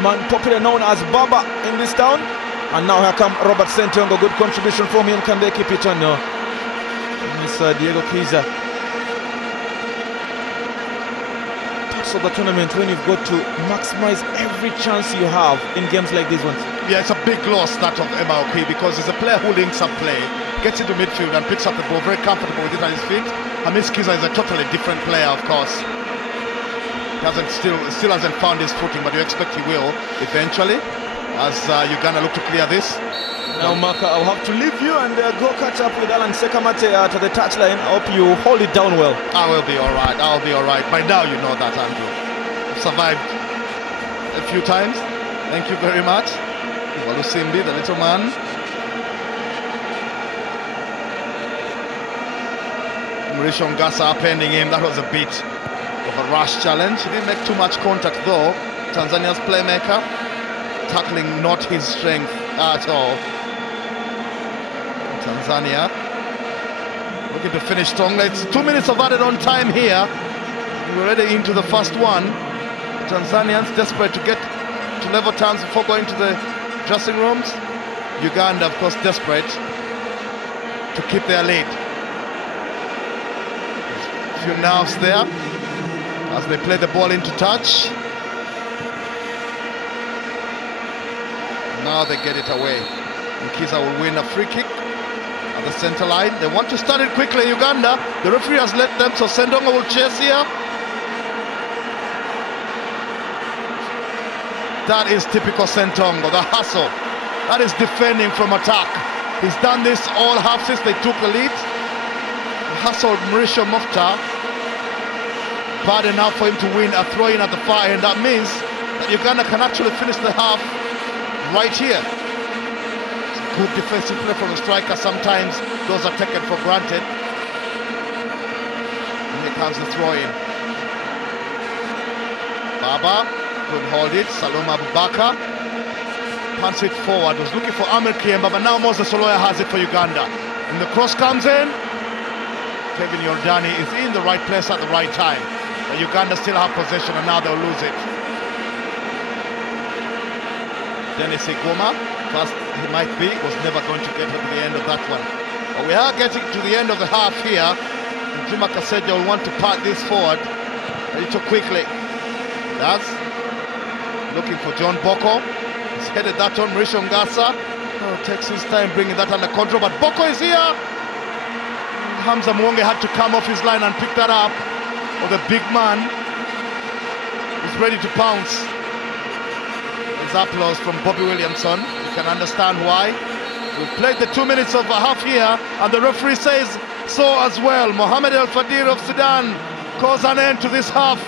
man popular known as Baba in this town. And now here come Robert Ssentongo. Good contribution from him. Can they keep it on? No. Miss Diego Kiza. Parts of the tournament when you've got to maximize every chance you have in games like these ones. Yeah, it's a big loss, that of Okwi, because he's a player who links up play, gets into midfield and picks up the ball, very comfortable with it at his feet. Miss Kiza is a totally different player, of course. Still hasn't found his footing, but you expect he will eventually, as Uganda look to clear this. Now, Maka, I'll have to leave you and go catch up with Alan Sekamate to the touchline. I hope you hold it down well. I will be all right. I'll be all right. By now, you know that, Andrew. I've survived a few times. Thank you very much. Walusimbi, the little man. Mrisho Ngasa upending him. That was a bit of a rash challenge. He didn't make too much contact though. Tanzania's playmaker. Tackling not his strength at all. Tanzania looking to finish strong. It's 2 minutes of added on time here. We're already into the first one. Tanzanians desperate to get to level terms before going to the dressing rooms. Uganda, of course, desperate to keep their lead. A few nerves there as they play the ball into touch. Now they get it away. And Kiza will win a free kick at the center line. They want to start it quickly, Uganda. The referee has let them, so Ssentongo will chase here. That is typical Ssentongo, the hustle. That is defending from attack. He's done this all half since they took the lead. He hustled Mauricio Mufta. Bad enough for him to win a throw-in at the far end. That means that Uganda can actually finish the half right here. Good defensive play from the striker. Sometimes those are taken for granted. And here comes the throw-in. Baba couldn't hold it. Saloma Abubakar punts it forward. Was looking for Ahmed Kiemba, but now Moses Oloya has it for Uganda. And the cross comes in. Kevin Yordani is in the right place at the right time. But Uganda still have possession, and now they'll lose it. Dennies Iguma, fast he might be, was never going to get to the end of that one. But we are getting to the end of the half here. And Juma Kaseja will want to part this forward a little quickly. That's looking for John Boko. He's headed that on. Mrisho Ngasa takes his time bringing that under control, but Boko is here. Hamza Muwonge had to come off his line and pick that up. Or the big man is ready to pounce. There's applause from Bobby Williamson. You can understand why. We've played the 2 minutes of a half here, and the referee says so as well. Mohamed El Fadir of Sudan calls an end to this half.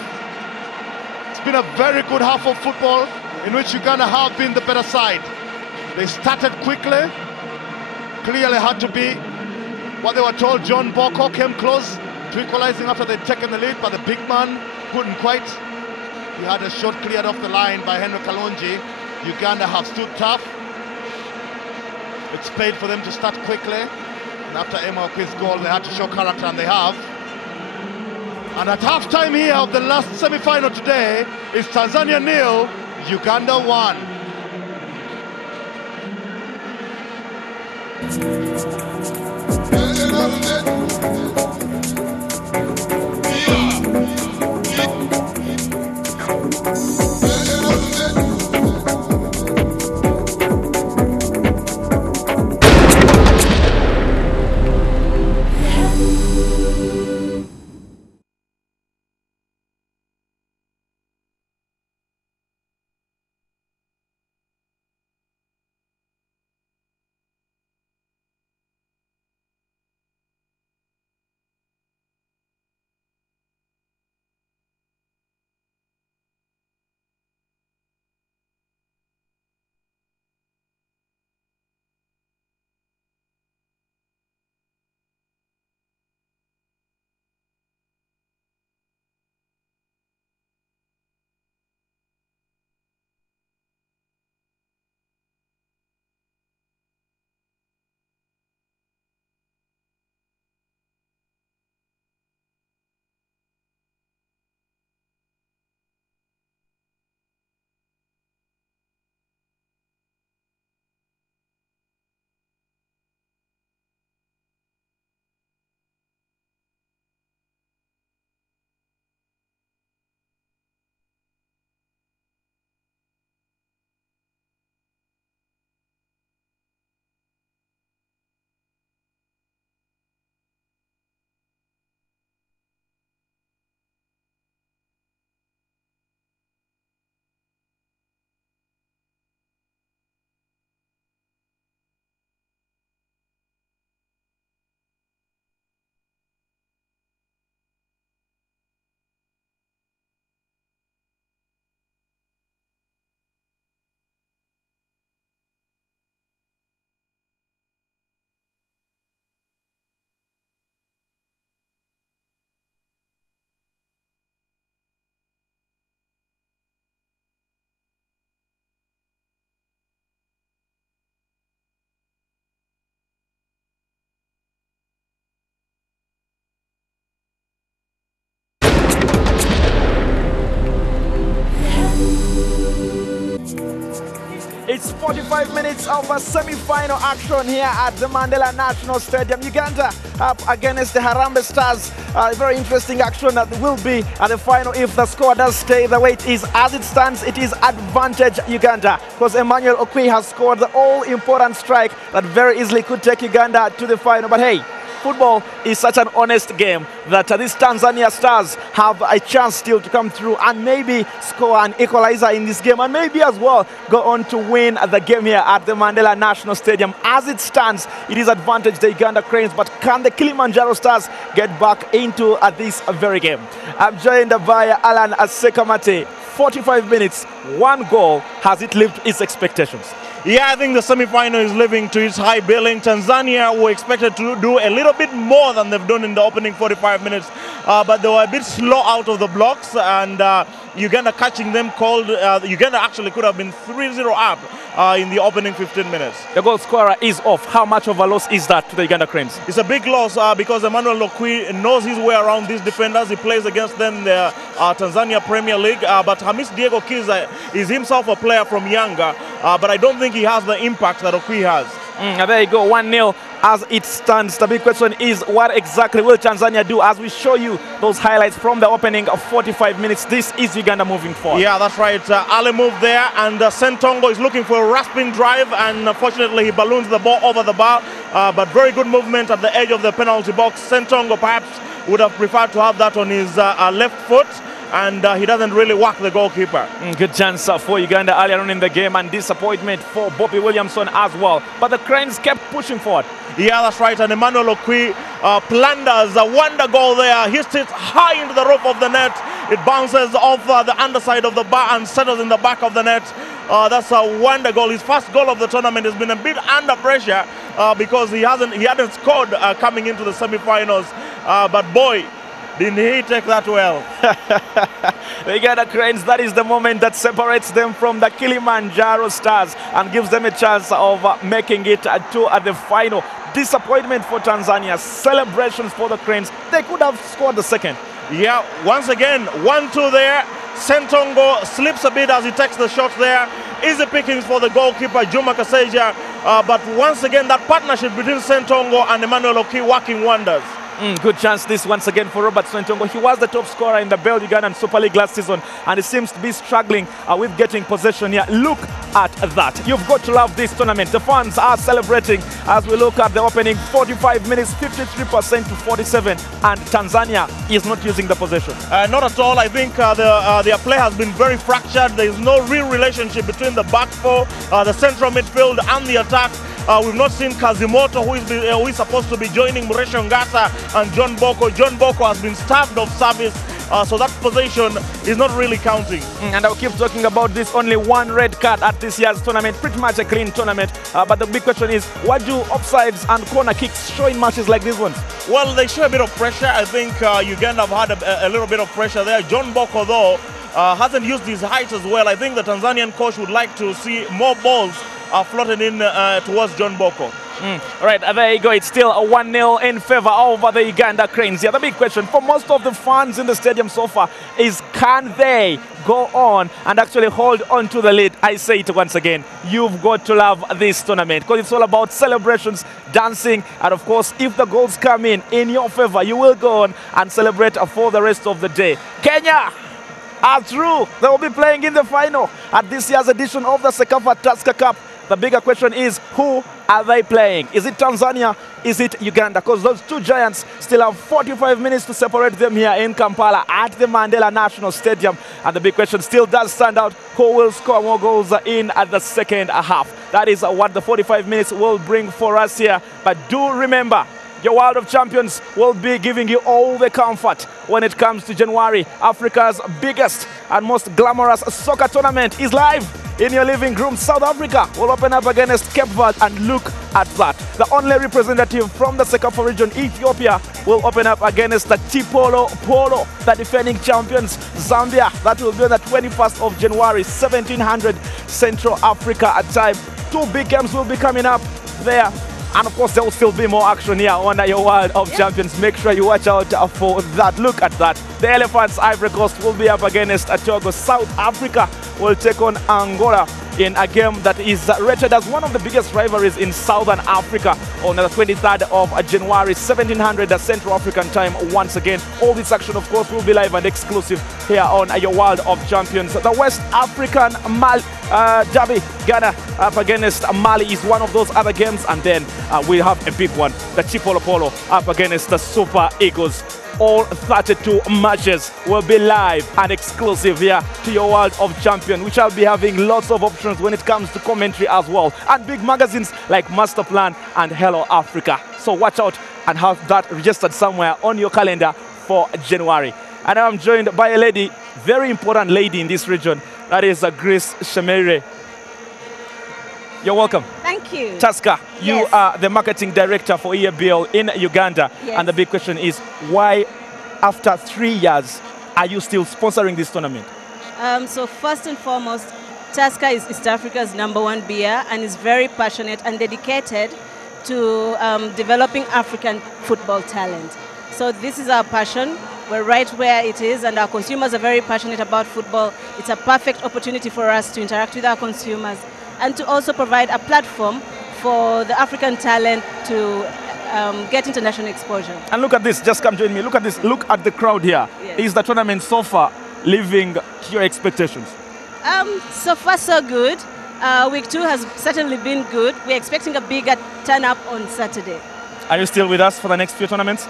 It's been a very good half of football in which Uganda have been the better side. They started quickly, clearly had to be what they were told. John Boko came close to equalizing after they'd taken the lead, but the big man couldn't quite. He had a shot cleared off the line by Henry Kalungi. Uganda have stood tough. It's paid for them to start quickly. And after Okwi's goal, they had to show character, and they have. And at half-time here of the last semi-final today, is Tanzania 0, Uganda 1. minutes, 45 minutes of a semi-final action here at the Mandela National Stadium. Uganda up against the Harambee Stars. Very interesting action that will be at the final if the score does stay the way it is. As it stands, it is advantage Uganda because Emmanuel Okwi has scored the all-important strike that very easily could take Uganda to the final. But hey, football is such an honest game that these Tanzania Stars have a chance still to come through and maybe score an equalizer in this game and maybe as well go on to win the game here at the Mandela National Stadium. As it stands, it is advantage the Uganda Cranes, but can the Kilimanjaro Stars get back into this very game? I'm joined by Alan Asekamate. 45 minutes, 1 goal. Has it lived its expectations? Yeah, I think the semi-final is living to its high billing. Tanzania were expected to do a little bit more than they've done in the opening 45 minutes, but they were a bit slow out of the blocks, and Uganda catching them called. Uganda actually could have been 3-0 up in the opening 15 minutes. The goal scorer is off. How much of a loss is that to the Uganda Cranes? It's a big loss because Emmanuel Okwi knows his way around these defenders. He plays against them in the Tanzania Premier League, but Hamis Diego Kiza is himself a player from Yanga, but I don't think he has the impact that Okwi has. There you go, 1-0 as it stands. The big question is, what exactly will Tanzania do? As we show you those highlights from the opening of 45 minutes, this is Uganda moving forward. Yeah, that's right. Ali moved there, and Ssentongo is looking for a rasping drive, and unfortunately he balloons the ball over the bar, but very good movement at the edge of the penalty box. Ssentongo perhaps would have preferred to have that on his left foot, and he doesn't really whack the goalkeeper. Good chance for Uganda earlier on in the game, and disappointment for Bobby Williamson as well. But the Cranes kept pushing forward. Yeah, that's right. And Emmanuel Okwi plunders a wonder goal there. He hits high into the roof of the net. It bounces off the underside of the bar and settles in the back of the net. That's a wonder goal. His first goal of the tournament has been a bit under pressure because he hadn't scored coming into the semi-finals. But boy, didn't he take that well? The Uganda Cranes, that is the moment that separates them from the Kilimanjaro Stars and gives them a chance of making it to the final. Disappointment for Tanzania, celebrations for the Cranes. They could have scored the second. Yeah, once again, 1-2 there. Ssentongo slips a bit as he takes the shot there. Easy pickings for the goalkeeper, Juma Kaseja. But once again, that partnership between Ssentongo and Emmanuel Okwi working wonders. Good chance this once again for Robert Ssentongo. He was the top scorer in the Bell Ugandan Super League last season, and he seems to be struggling with getting possession here. Look at that. You've got to love this tournament. The fans are celebrating as we look at the opening 45 minutes, 53% to 47%, and Tanzania is not using the possession. Not at all. I think their play has been very fractured. There is no real relationship between the back four, the central midfield, and the attack. We've not seen Kazimoto, who is supposed to be joining Muresho Ngasa and John Boko. John Boko has been starved of service, so that position is not really counting. And I'll keep talking about this. Only 1 red card at this year's tournament. Pretty much a clean tournament. But the big question is, what do offsides and corner kicks show in matches like this one? Well, they show a bit of pressure. I think Uganda have had a little bit of pressure there. John Boko, though, hasn't used his height as well. I think the Tanzanian coach would like to see more balls floated in towards John Boko. Right, there you go. It's still a 1-0 in favor over the Uganda Cranes. Yeah, the big question for most of the fans in the stadium so far is, can they go on and actually hold on to the lead? I say it once again, you've got to love this tournament because it's all about celebrations, dancing, and of course, if the goals come in your favor, you will go on and celebrate for the rest of the day. Kenya are through. They will be playing in the final at this year's edition of the CECAFA Tusker Cup. The bigger question is, who are they playing? Is it Tanzania? Is it Uganda? Because those two giants still have 45 minutes to separate them here in Kampala at the Mandela National Stadium. And the big question still does stand out, who will score more goals in at the second half? That is what the 45 minutes will bring for us here. But do remember, your World of Champions will be giving you all the comfort when it comes to January. Africa's biggest and most glamorous soccer tournament is live in your living room. South Africa will open up against Cape Verde, and look at that. The only representative from the CECAFA region, Ethiopia, will open up against the Tipolo Polo, the defending champions, Zambia. That will be on the 21st of January, 1700 Central Africa at time. 2 big games will be coming up there. And of course, there will still be more action here on your World of Champions. Make sure you watch out for that. Look at that. The Elephants, Ivory Coast, will be up against Togo. South Africa will take on Angola. in a game that is rated as one of the biggest rivalries in Southern Africa on the 23rd of January, 1700 Central African time. Once again, all this action, of course, will be live and exclusive here on your World of Champions. The West African Derby, Ghana up against Mali is one of those other games, and then we have a big one, the Chipolo Polo up against the Super Eagles. All 32 matches will be live and exclusive here to your World of Champion, which I'll be having lots of options when it comes to commentary as well, and big magazines like Masterplan and Hello Africa. So watch out and have that registered somewhere on your calendar for January. And I'm joined by a lady, very important lady in this region, that is Grace Shamere. You're welcome. Thank you. Taska, you Yes. are the marketing director for EABL in Uganda. Yes. And the big question is, why, after 3 years, are you still sponsoring this tournament? So first and foremost, Tusker is East Africa's #1 beer and is very passionate and dedicated to developing African football talent. So this is our passion. We're right where it is, and our consumers are very passionate about football. It's a perfect opportunity for us to interact with our consumers and to also provide a platform for the African talent to get international exposure. And look at this, just come join me. Look at this, look at the crowd here. Yes. Is the tournament so far living to your expectations? So far, so good. Week 2 has certainly been good. We're expecting a bigger turn-up on Saturday. Are you still with us for the next few tournaments?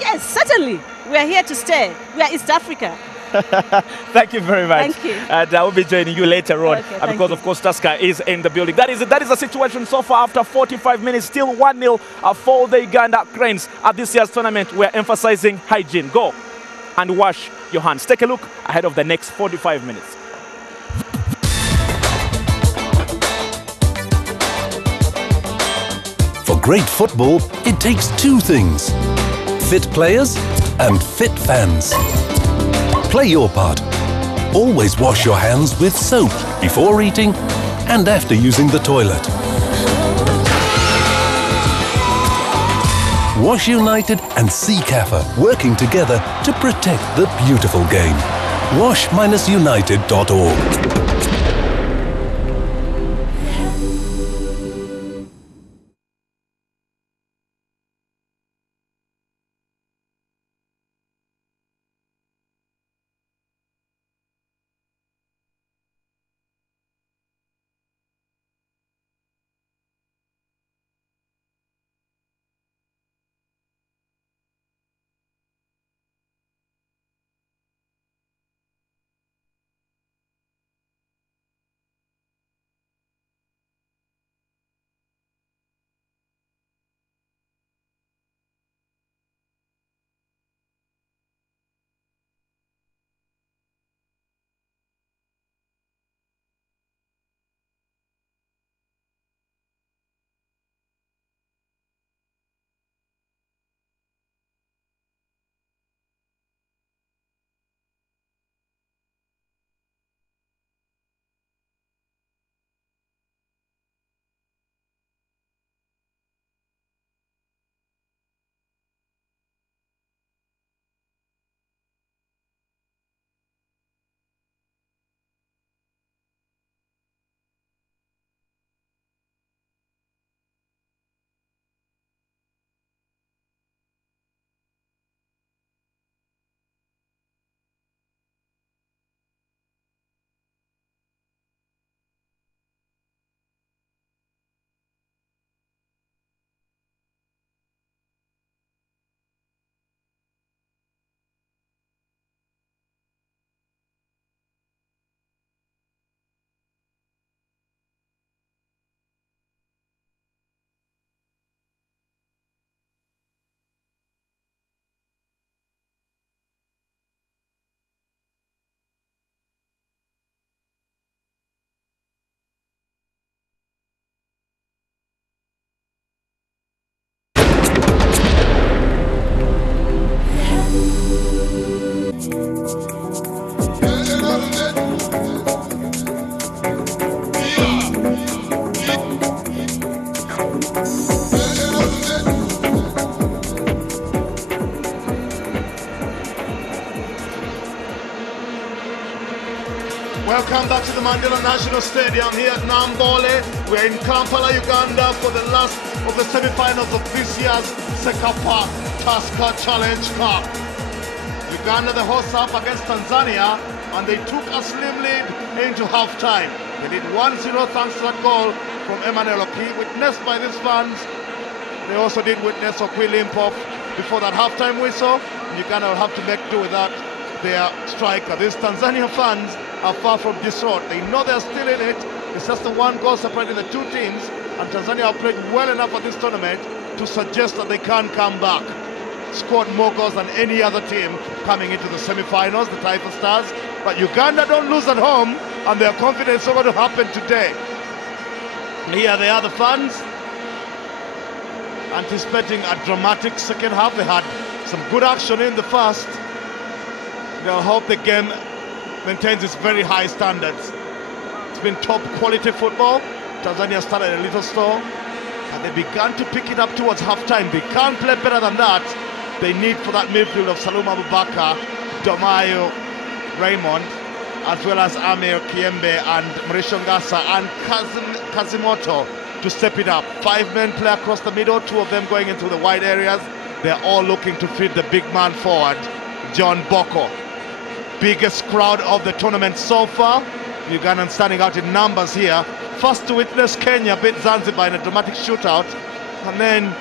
Yes, certainly. We are here to stay. We are East Africa. Thank you very much. Thank you. And I will be joining you later on, Okay, because of course Tusker is in the building. That is the situation so far after 45 minutes. Still 1-0 for the Uganda Cranes at this year's tournament. We're emphasizing hygiene. Go and wash your hands. Take a look ahead of the next 45 minutes. For great football, it takes two things: fit players and fit fans. Play your part. Always wash your hands with soap before eating and after using the toilet. Wash United and CECAFA working together to protect the beautiful game. Wash-united.org. Welcome back to the Mandela National Stadium here at Nambole. We're in Kampala, Uganda for the last of the semi-finals of this year's CECAFA Tusker Challenge Cup. Uganda, the hosts, up against Tanzania, and they took a slim lead into half-time. They did 1-0 thanks to that goal from Emmanuel, witnessed by these fans. They also did witness Okwi limp-off before that half-time whistle. Uganda will have to make do with that. Their striker. These Tanzania fans are far from distraught. They know they're still in it. It's just the one goal separating the two teams, and Tanzania have played well enough at this tournament to suggest that they can come back. Scored more goals than any other team coming into the semi-finals, the Taifa Stars. But Uganda don't lose at home, and their confidence is going to happen today. Here they are, the fans, anticipating a dramatic second half. They had some good action in the first. They'll hope the game maintains its very high standards. It's been top quality football. Tanzania started a little slow, and they began to pick it up towards half-time. They can't play better than that. They need for that midfield of Salum Abubakar, Domayo, Raymond, as well as Amir Kiembe and Mauricio Ngasa and Kazimoto to step it up. 5 men play across the middle, 2 of them going into the wide areas. They're all looking to feed the big man forward, John Boko. Biggest crowd of the tournament so far. Ugandans standing out in numbers here. First to witness Kenya beat Zanzibar in a dramatic shootout, and then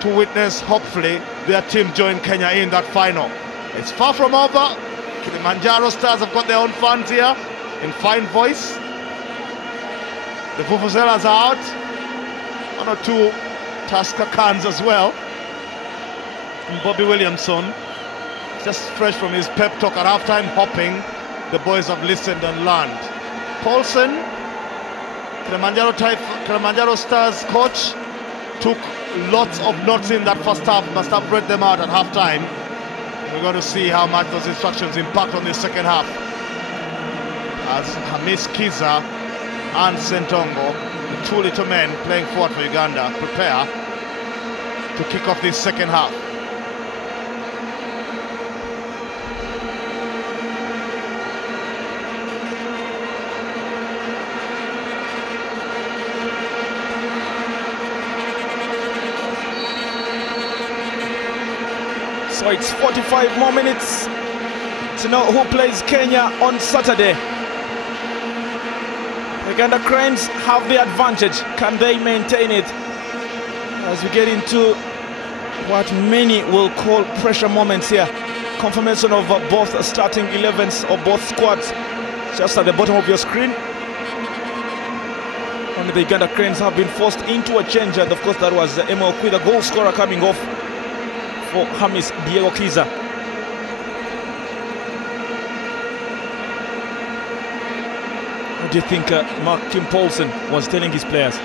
to witness, hopefully, their team join Kenya in that final. It's far from over. Kilimanjaro Stars have got their own fans here in fine voice. The Vuvuzelas are out. 1 or 2 Tusker cans as well. And Bobby Williamson, just fresh from his pep talk at halftime, hopping. The boys have listened and learned. Paulson, Kilimanjaro Stars coach, took lots of notes in that first half, must have read them out at halftime. We're going to see how much those instructions impact on the second half, as Hamis Kiza and Ssentongo, the 2 little men playing forward for Uganda, prepare to kick off this second half. So it's 45 more minutes to know who plays Kenya on Saturday. Uganda Cranes have the advantage. Can they maintain it as we get into what many will call pressure moments here? Confirmation of both starting 11s or both squads just at the bottom of your screen. Only the Uganda Cranes have been forced into a change, and of course that was Emmanuel, the goal scorer, coming off for Hamis Diego Kiza. What do you think Mark Kim Paulson was telling his players?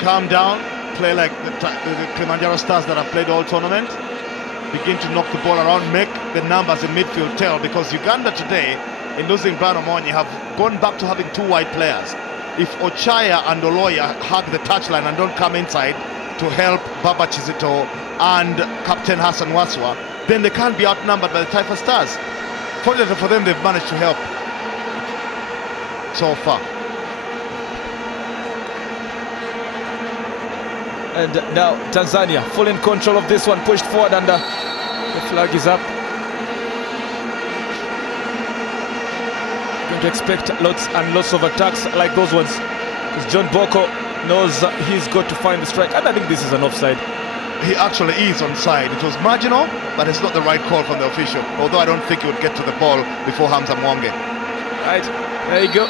Calm down, play like the Kilimanjaro Stars that have played all tournament. Begin to knock the ball around, make the numbers in midfield tell, because Uganda today, in losing Brian Omonyi, have gone back to having 2 wide players. If Ochaya and Oloya hug the touchline and don't come inside to help Baba Kizito and Captain Hassan Wasswa, then they can't be outnumbered by the Taifa Stars. Fortunately for them, they've managed to help so far. And now Tanzania full in control of this one, pushed forward, and the flag is up. Going to expect lots and lots of attacks like those ones, because John Boko knows he's got to find the strike, and I think this is an offside. He actually is onside. It was marginal, but it's not the right call from the official, although I don't think he would get to the ball before Hamza Muwonge. Right, there you go.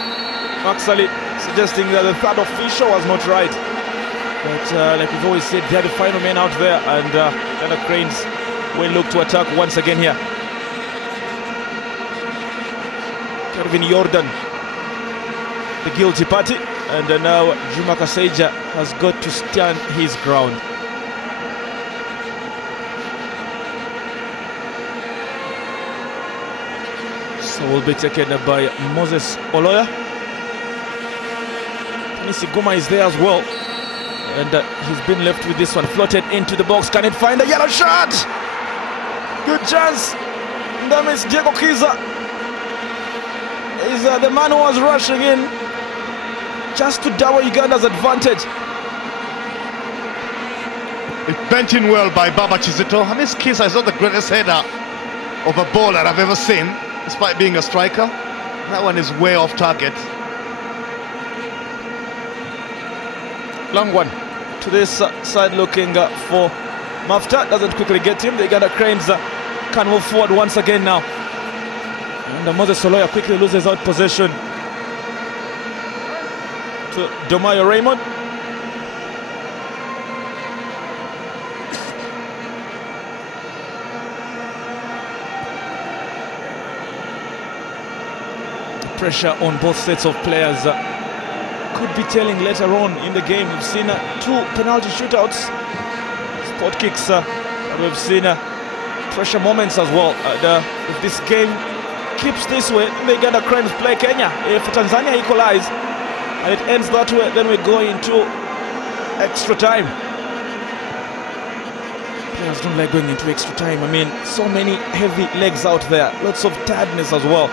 Actually suggesting that the third official was not right. But like we've always said, they're the final men out there, and Uganda Cranes will look to attack once again here. Kelvin Jordan, the guilty party, and now Juma Kaseja has got to stand his ground. So will be taken by Moses Oloya. Iguma is there as well, and he's been left with this one, floated into the box. Can it find a yellow shot? Good chance. That is Diego Kiza. is the man who was rushing in just to double Uganda's advantage. It's bent in well by Baba Kizito. I mean, Kisa is not the greatest header of a ball that I've ever seen, despite being a striker. That one is way off target. Long one to this side, looking for Mafta. Doesn't quickly get him. The Uganda Cranes can move forward once again now. And Moses Oloya quickly loses out possession to Domayo Raymond. Pressure on both sets of players could be telling later on in the game. We've seen 2 penalty shootouts, spot kicks, we've seen pressure moments as well. If this game keeps this way, the Uganda Cranes play Kenya. If Tanzania equalize and it ends that way, then we go into extra time. Players don't like going into extra time. I mean, so many heavy legs out there, lots of tiredness as well.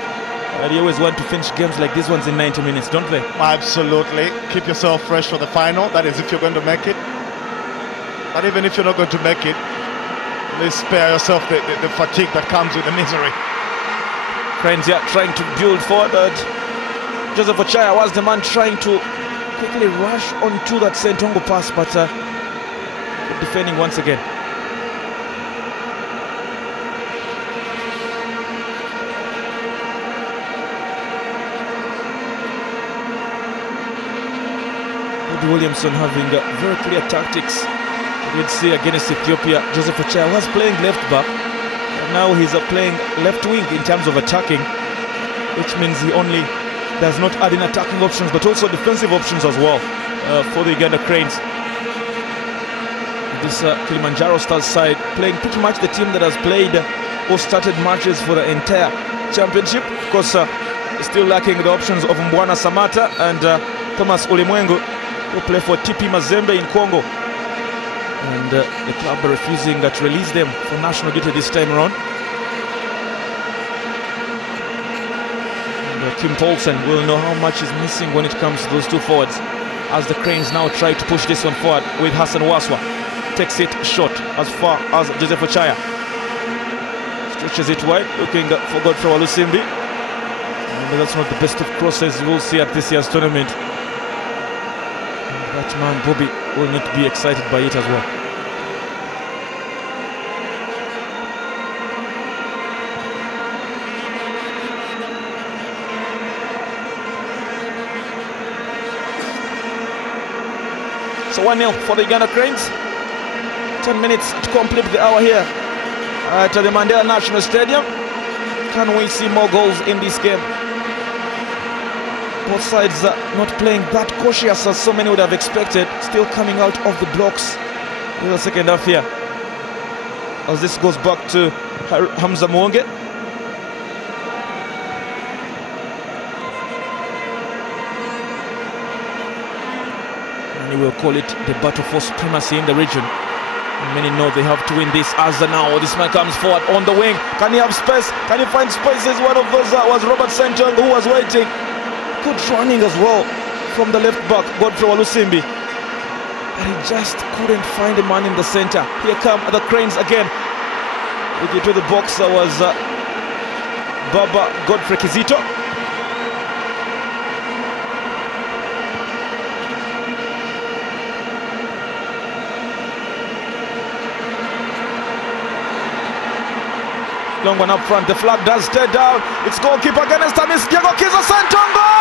They always want to finish games like these ones in 90 minutes, don't they? Absolutely. Keep yourself fresh for the final. That is if you're going to make it. But even if you're not going to make it, please spare yourself the fatigue that comes with the misery. Cranes here trying to build forward. Joseph Ochaya was the man trying to quickly rush onto that Ssentongo pass, but defending once again. Williamson having very clear tactics. We'd see against Ethiopia, Joseph Ochaya was playing left back, and now he's playing left wing in terms of attacking, which means he only does not add in attacking options but also defensive options as well for the Uganda Cranes. This Kilimanjaro Stars side playing pretty much the team that has played or started matches for the entire championship. Of course, still lacking the options of Mbwana Samata and Thomas Ulimwengu, who play for TP Mazembe in Congo, and the club are refusing to release them for national duty this time around. And Kim Paulsen will know how much is missing when it comes to those 2 forwards, as the Cranes now try to push this one forward with Hassan Wasswa. Takes it short as far as Joseph Ochaya. Stretches it wide, looking for Godfrey Walusimbi. And that's not the best of crosses you will see at this year's tournament. That man Bobby will need to be excited by it as well. So 1-0 for the Uganda Cranes. 10 minutes to complete the hour here at the Mandela National Stadium. Can we see more goals in this game? Both sides not playing that cautious as so many would have expected, still coming out of the blocks in the second half here. As this goes back to Hamza Muwonge. And he will call it the battle for supremacy in the region. And many know they have to win this. As now this man comes forward on the wing. Can he have space? Can he find spaces? One of those was Robert Ssentongo, who was waiting. Good running as well from the left back, Godfrey Walusimbi. But he just couldn't find a man in the center. Here come the Cranes again. Into the box was Baba Godfrey Kizito. Long one up front, the flag does stay down. It's goalkeeper against Tamis, Diego Kiza, Ssentongo!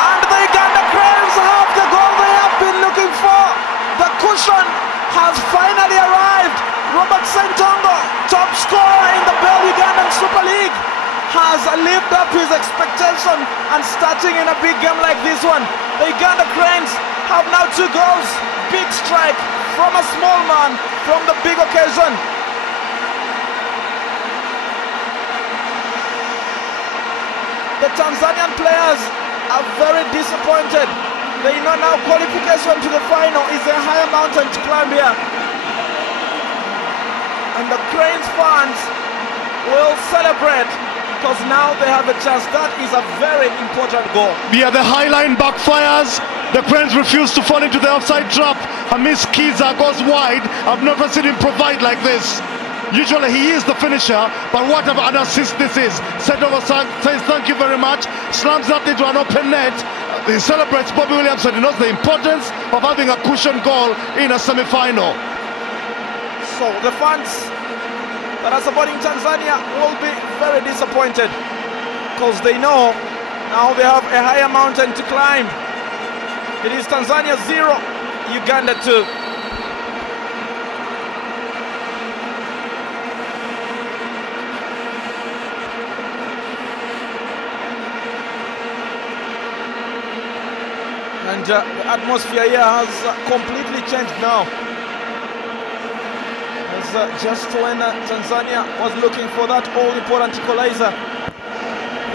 And the Uganda Cranes have the goal they have been looking for. The cushion has finally arrived. Robert Ssentongo, top scorer in the Bell Ugandan Super League, has lived up to his expectation, and starting in a big game like this one, the Uganda Cranes have now 2 goals. Big strike from a small man from the big occasion. The Tanzanian players are very disappointed. They know now qualification to the final is a higher mountain to climb here. And the Cranes fans will celebrate because now they have a chance. That is a very important goal. Yeah, the high line backfires. The Cranes refuse to fall into the offside trap. Hamis Kiza goes wide. I've never seen him provide like this. Usually he is the finisher, but what an assist this is. Ssentongo says thank you very much, slams that into an open net. He celebrates Bobby Williams and he knows the importance of having a cushion goal in a semi-final. So the fans that are supporting Tanzania will be very disappointed because they know now they have a higher mountain to climb. It is Tanzania 0, Uganda 2. And the atmosphere here has completely changed now. As just when Tanzania was looking for that all-important equalizer,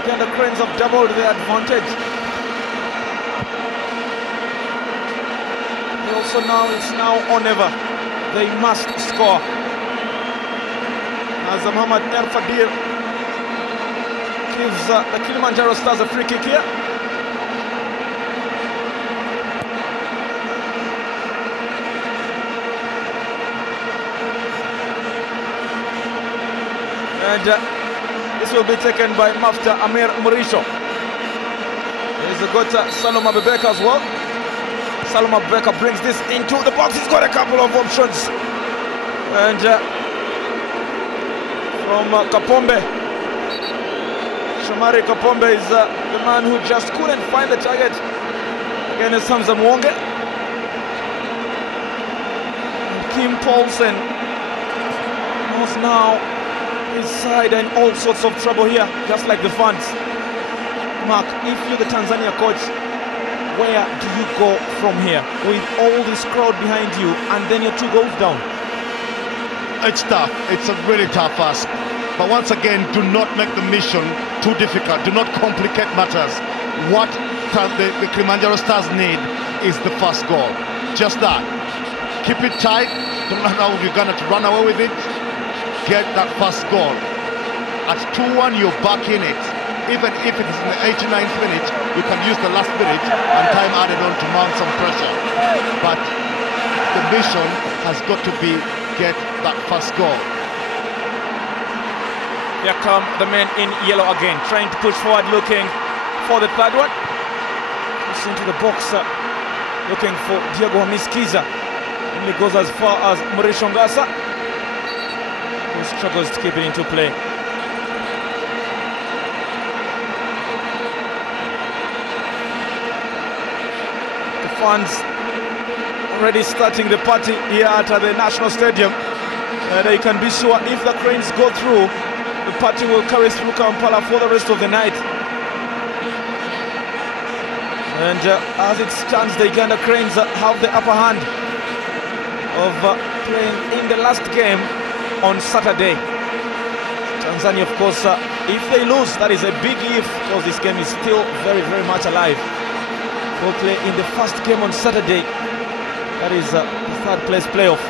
again the Cranes have doubled their advantage. Also now it's now or never. They must score. As Muhammad El Fadir gives the Kilimanjaro Stars a free kick here. And this will be taken by Mafta Amir Murisho. He's got Saloma Bebeka as well. Saloma Bebeka brings this into the box. He's got a couple of options. And from Kapombe, Shomari Kapombe is the man who just couldn't find the target against Hamza Muwonge. Kim Paulsen was now his side in all sorts of trouble here, just like the fans. Mark, if you're the Tanzania coach, where do you go from here with all this crowd behind you and then you're 2 goals down? It's tough. It's a really tough ask. But once again, do not make the mission too difficult. Do not complicate matters. What the Kilimanjaro Stars need is the first goal. Just that. Keep it tight. Don't allow Uganda to run away with it. Get that first goal. At 2-1, you're back in it. Even if it is in the 89th minute, you can use the last minute and time added on to mount some pressure. But the mission has got to be get that first goal. Here come the men in yellow again, trying to push forward, looking for the third one. Push into the box, looking for Diego Miskiza. Only goes as far as Murisho Ngasa, who struggles to keep it into play. The fans already starting the party here at the National Stadium. They can be sure if the Cranes go through, the party will carry through Kampala for the rest of the night. And as it stands, the Uganda Cranes have the upper hand of playing in the last game on Saturday. Tanzania, of course, if they lose, that is a big if, because this game is still very, very much alive. They'll play in the first game on Saturday. That is the third place playoff.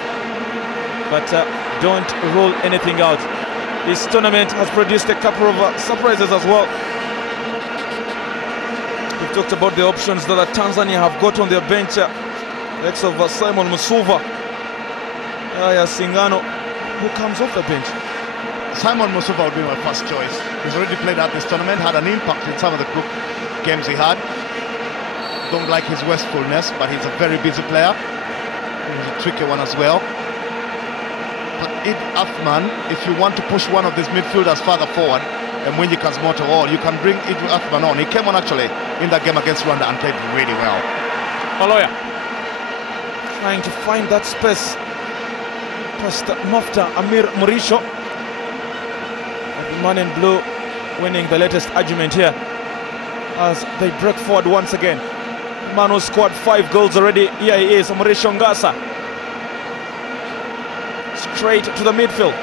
But don't rule anything out. This tournament has produced a couple of surprises as well. We've talked about the options that Tanzania have got on their bench. The likes of Simon Musuva, Singano, who comes off the bench. Simon Musuva would be my first choice. He's already played at this tournament, had an impact in some of the group games he had. Don't like his wastefulness, but he's a very busy player. He's a tricky one as well. But Id Athman, if you want to push one of these midfielders further forward, and when you can motor all, you can bring Id Athman on. He came on actually in that game against Rwanda and played really well. Oloya trying to find that space past Mafta Amir Murisho. The man in blue winning the latest argument here as they break forward once again. The man who scored 5 goals already, here he is, Murisho Ngasa. Straight to the midfield.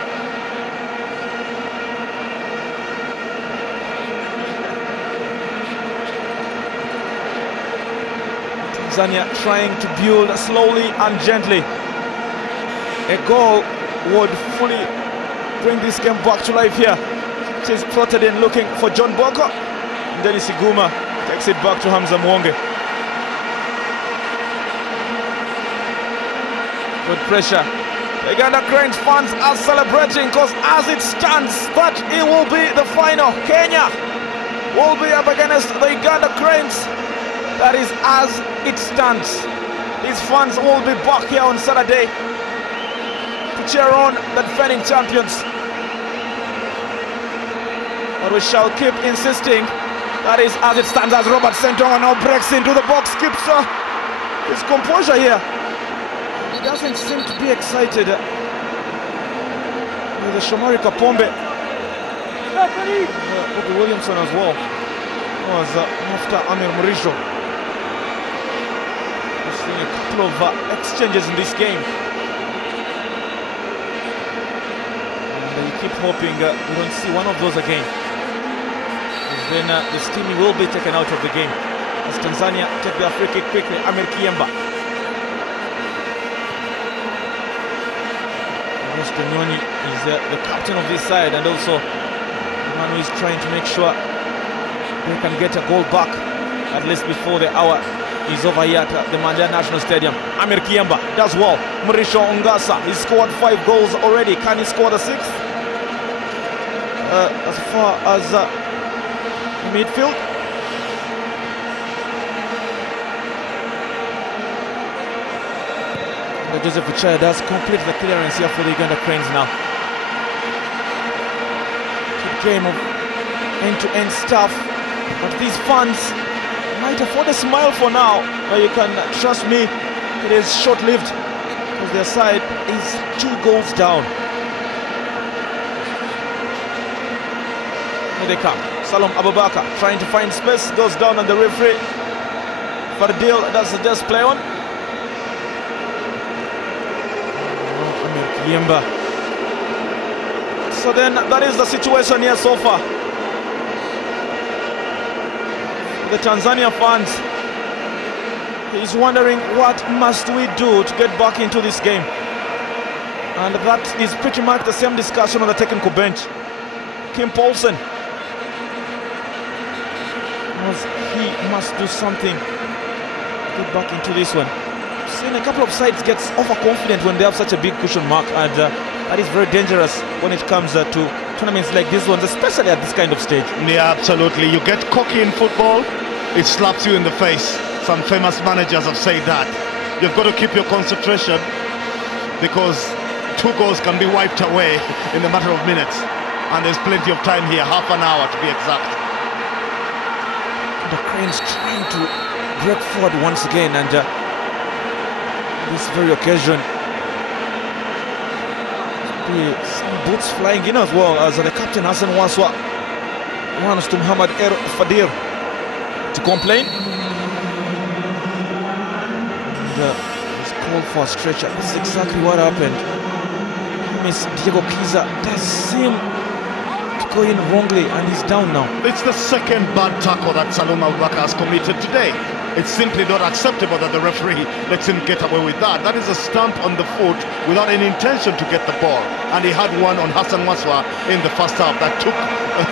Tanzania trying to build slowly and gently. A goal would fully bring this game back to life here. It is plotted in looking for John Boko. And Dennies Iguma takes it back to Hamza Muwonge. Good pressure. The Uganda Cranes fans are celebrating because as it stands, that it will be the final. Kenya will be up against the Uganda Cranes. That is as it stands. These fans will be back here on Saturday to cheer on the defending champions. But we shall keep insisting that is as it stands, as Robert Ssentongo now breaks into the box, keeps his composure here. He doesn't seem to be excited with the Shomari Kapombe. Bobby Williamson as well was after Amir Murisho. We've seen a couple of exchanges in this game. And you keep hoping we don't see one of those again. Then the steamy will be taken out of the game as Tanzania take their free kick quickly. Amir Kiemba. Nyoni is the captain of this side, and also Emmanuel is trying to make sure they can get a goal back at least before the hour is over here at the Mandela National Stadium. Amir Kiemba does well. Murisho Ongasa, he's scored 5 goals already. Can he score the 6th? As far as midfield. Joseph Ochaya does complete the clearance here for the Uganda Cranes now. Good game of end-to-end stuff, but these fans might afford a smile for now. But you can trust me, it is short-lived because their side is 2 goals down. Here they come. Salom Abubakar trying to find space, goes down on the referee. Fardil does the just play on. Yemba. So then that is the situation here so far. The Tanzania fans is wondering what must we do to get back into this game. And that is pretty much the same discussion on the technical bench. Kim Paulsen. He must do something to get back into this one. Seen a couple of sides get overconfident when they have such a big cushion mark, and that is very dangerous when it comes to tournaments like this ones, especially at this kind of stage. Yeah, absolutely. You get cocky in football, it slaps you in the face. Some famous managers have said that. You've got to keep your concentration because 2 goals can be wiped away in a matter of minutes, and there's plenty of time here, half an hour to be exact. The Cranes trying to break forward once again, and this very occasion, some boots flying in as well as the captain Hassan Wasswa wants to Muhammad Er Fadir to complain. And he's called for a stretcher. That's exactly what happened. Miss Diego Kiza does seem to go in wrongly, and he's down now. It's the second bad tackle that Salom Abubakar has committed today. It's simply not acceptable that the referee lets him get away with that. That is a stamp on the foot without any intention to get the ball. And he had one on Hassan Wasswa in the first half that took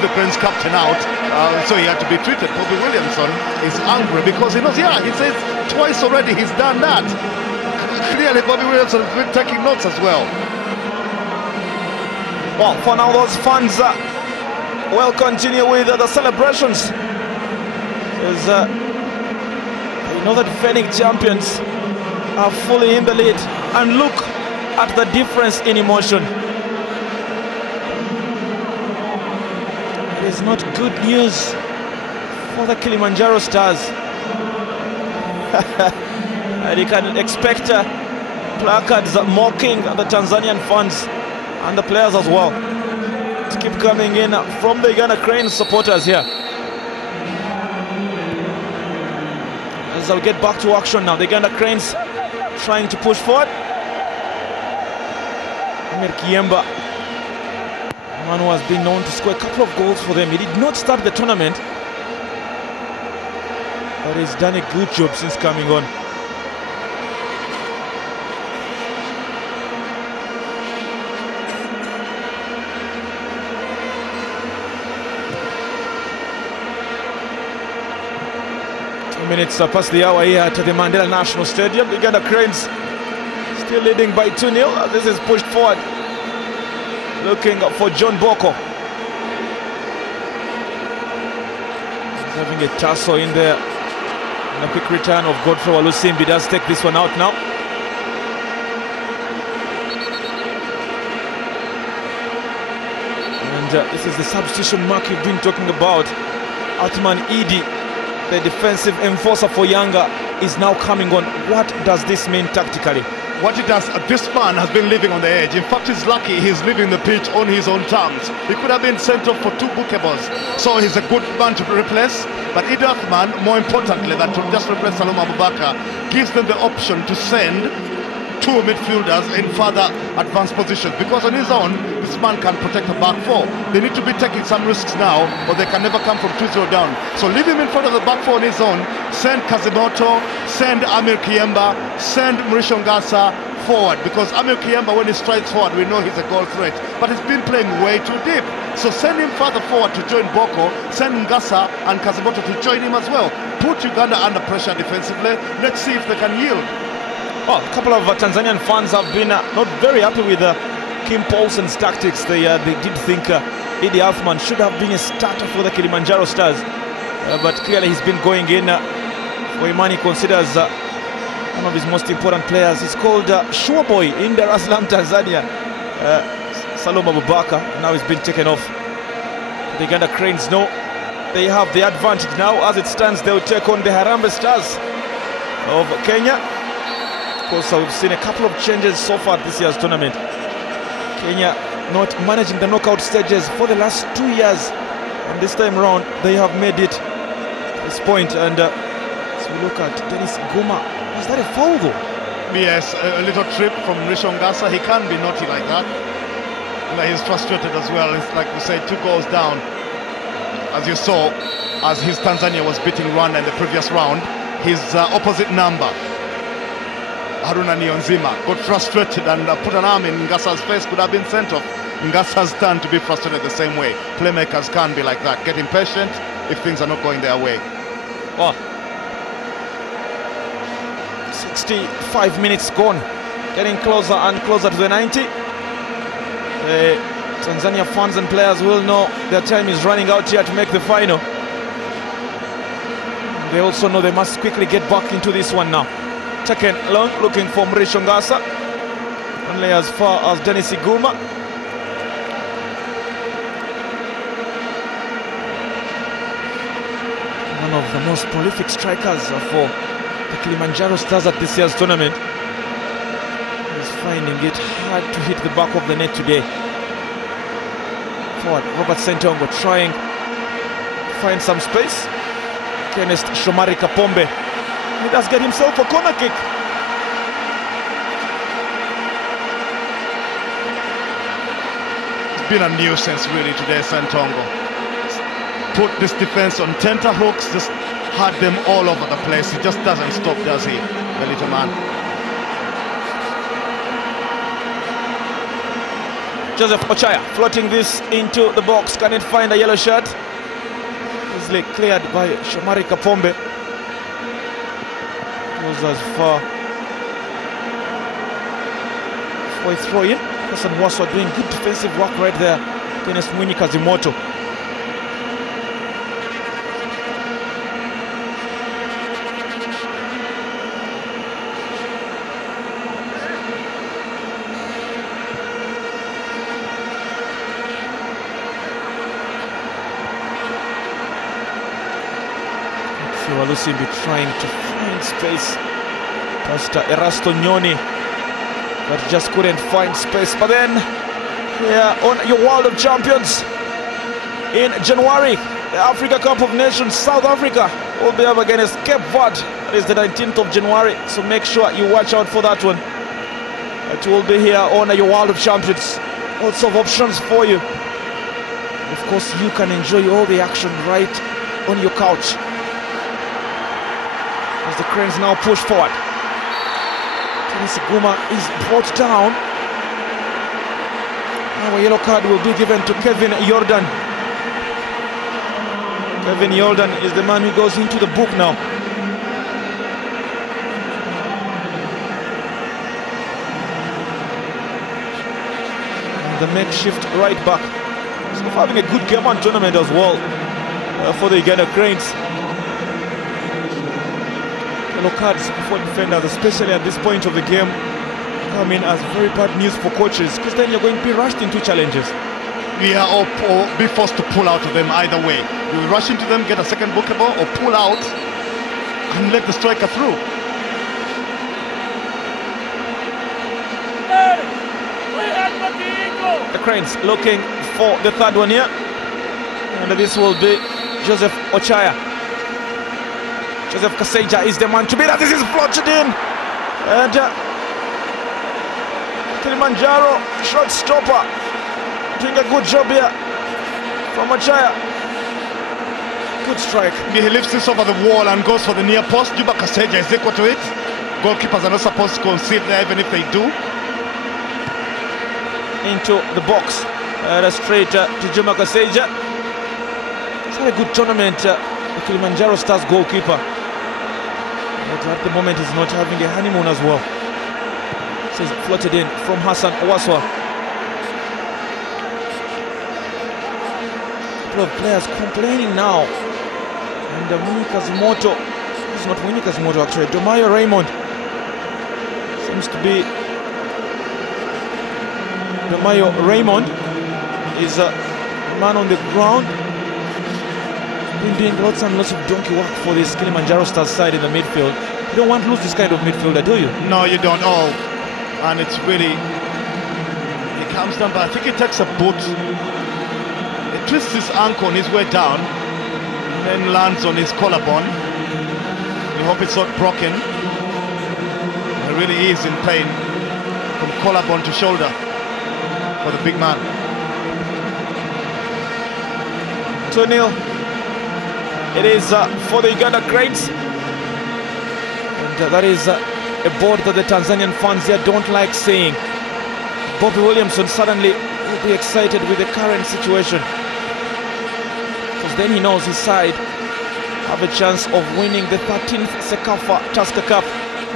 the Cranes captain out. So he had to be treated. Bobby Williamson is angry because he knows, yeah, he says twice already he's done that. Clearly Bobby Williamson has been taking notes as well. Well, for now those fans will continue with the celebrations. You know, the defending champions are fully in the lead, and look at the difference in emotion. It is not good news for the Kilimanjaro Stars. And you can expect placards mocking the Tanzanian fans and the players as well to keep coming in from the Uganda Cranes supporters here. As we get back to action now, the Uganda Cranes trying to push forward. Amir Kiemba, man who has been known to score a couple of goals for them. He did not start the tournament, but he's done a good job since coming on. 2 minutes past the hour here at the Mandela National Stadium. The Uganda Cranes still leading by 2-0. This is pushed forward, looking for John Boko. He's having a tussle in there. And a quick return of Godfrey. Walusimbi does take this one out now. And this is the substitution mark you've been talking about. Atman Idi, the defensive enforcer for Yanga, is now coming on. What does this mean tactically? What it does, this man has been living on the edge. In fact, he's lucky he's leaving the pitch on his own terms. He could have been sent off for 2 bookables. So he's a good man to replace. But Idi Athman, more importantly than to just replace Saloma Abubakar, gives them the option to send 2 midfielders in further advanced positions. Because on his own, this man can protect the back 4. They need to be taking some risks now, or they can never come from 2-0 down. So leave him in front of the back 4 on his own. Send Kazimoto, send Amir Kiemba, send Mrisho Ngasa forward. Because Amir Kiemba, when he strides forward, we know he's a goal threat. But he's been playing way too deep. So send him further forward to join Boko, send Ngasa and Kazimoto to join him as well. Put Uganda under pressure defensively. Let's see if they can yield. Well, a couple of Tanzanian fans have been not very happy with Kim Paulsen's tactics. They did think Idi Athman should have been a starter for the Kilimanjaro Stars. But clearly he's been going in for a man he considers one of his most important players. He's called Shua Boy in Dar es Salaam, Tanzania. Saloma Abubakar. Now he's been taken off. The Uganda Cranes know they have the advantage now. As it stands, they'll take on the Harambee Stars of Kenya. Of course, we've seen a couple of changes so far this year's tournament. Kenya not managing the knockout stages for the last 2 years, and this time round they have made it to this point. And as we look at Dennies Iguma, was that a foul though? Yes, a little trip from Mrisho Ngasa. He can be naughty like that. And he's frustrated as well. It's like we said, 2 goals down. As you saw, as his Tanzania was beating Rwanda in the previous round, his opposite number, Haruna Niyonzima, got frustrated and put an arm in Ngasa's face, could have been sent off. Ngasa's turn to be frustrated the same way. Playmakers can be like that, get impatient if things are not going their way. Well, 65 minutes gone, getting closer and closer to the 90. The Tanzania fans and players will know their time is running out here to make the final. They also know they must quickly get back into this one now. Taken long, looking for Mrisho Ngasa, only as far as Dennies Iguma. One of the most prolific strikers for the Kilimanjaro Stars at this year's tournament. He's finding it hard to hit the back of the net today. Forward, Robert Ssentongo trying to find some space against Shomari Kapombe. He does get himself a corner kick. It's been a nuisance really today, Ssentongo. Put this defense on tenterhooks, just had them all over the place. He just doesn't stop, does he, the little man? Joseph Ochaya floating this into the box. Can it find a yellow shirt? Easily cleared by Shomari Kapombe. Goes as far for a throw in. Hassan Wasswa doing good defensive work right there against Mwinyi Kazimoto. Walusimbi trying to find space past Erasto Nyoni, but just couldn't find space. But then here on your World of Champions in January, the Africa Cup of Nations, South Africa will be up against Cape Verde. That is the 19th of January, so make sure you watch out for that one. It will be here on your World of Champions. Lots of options for you. Of course, you can enjoy all the action right on your couch. As the Cranes now push forward. Dennies Iguma is brought down. Now a yellow card will be given to Kevin Jordan. Kevin Jordan is the man who goes into the book now. the makeshift right back. So having a good game on tournament as well for the Uganda Cranes. Yellow cards for defenders, especially at this point of the game, come in as very bad news for coaches, because then you're going to be rushed into challenges. Yeah, or be forced to pull out of them either way. You rush into them, get a second booker ball, or pull out and let the striker through. The Cranes looking for the third one here, and this will be Joseph Ochaya. Joseph Kaseja is the man to beat. This is floated in, and Kilimanjaro shot stopper doing a good job here from Ochaya. Good strike. He lifts this over the wall and goes for the near post. Juba Kaseja is equal to it. Goalkeepers are not supposed to concede there, even if they do. Into the box, straight to Juma Kaseja. It's had a good tournament, the Kilimanjaro Stars goalkeeper, but at the moment he's not having a honeymoon as well. So it's floated in from Hassan Wasswa. A couple of players complaining now, and Winnie Kazimoto, it's not Winnie Kazimoto actually, Domayo Raymond seems to be Domayo Raymond is a man on the ground. Been doing lots and lots of donkey work for this Kilimanjaro Stars side in the midfield. You don't want to lose this kind of midfielder, do you? No, you don't. Oh, and it's really, he comes down, but I think he takes a boot. He twists his ankle on his way down, then lands on his collarbone. We hope it's not broken. He really is in pain from collarbone to shoulder for the big man. 2-0. It is for the Uganda Cranes. And that is a board that the Tanzanian fans here don't like seeing. Bobby Williamson suddenly will be excited with the current situation, because then he knows his side have a chance of winning the 13th CECAFA Tusker Cup.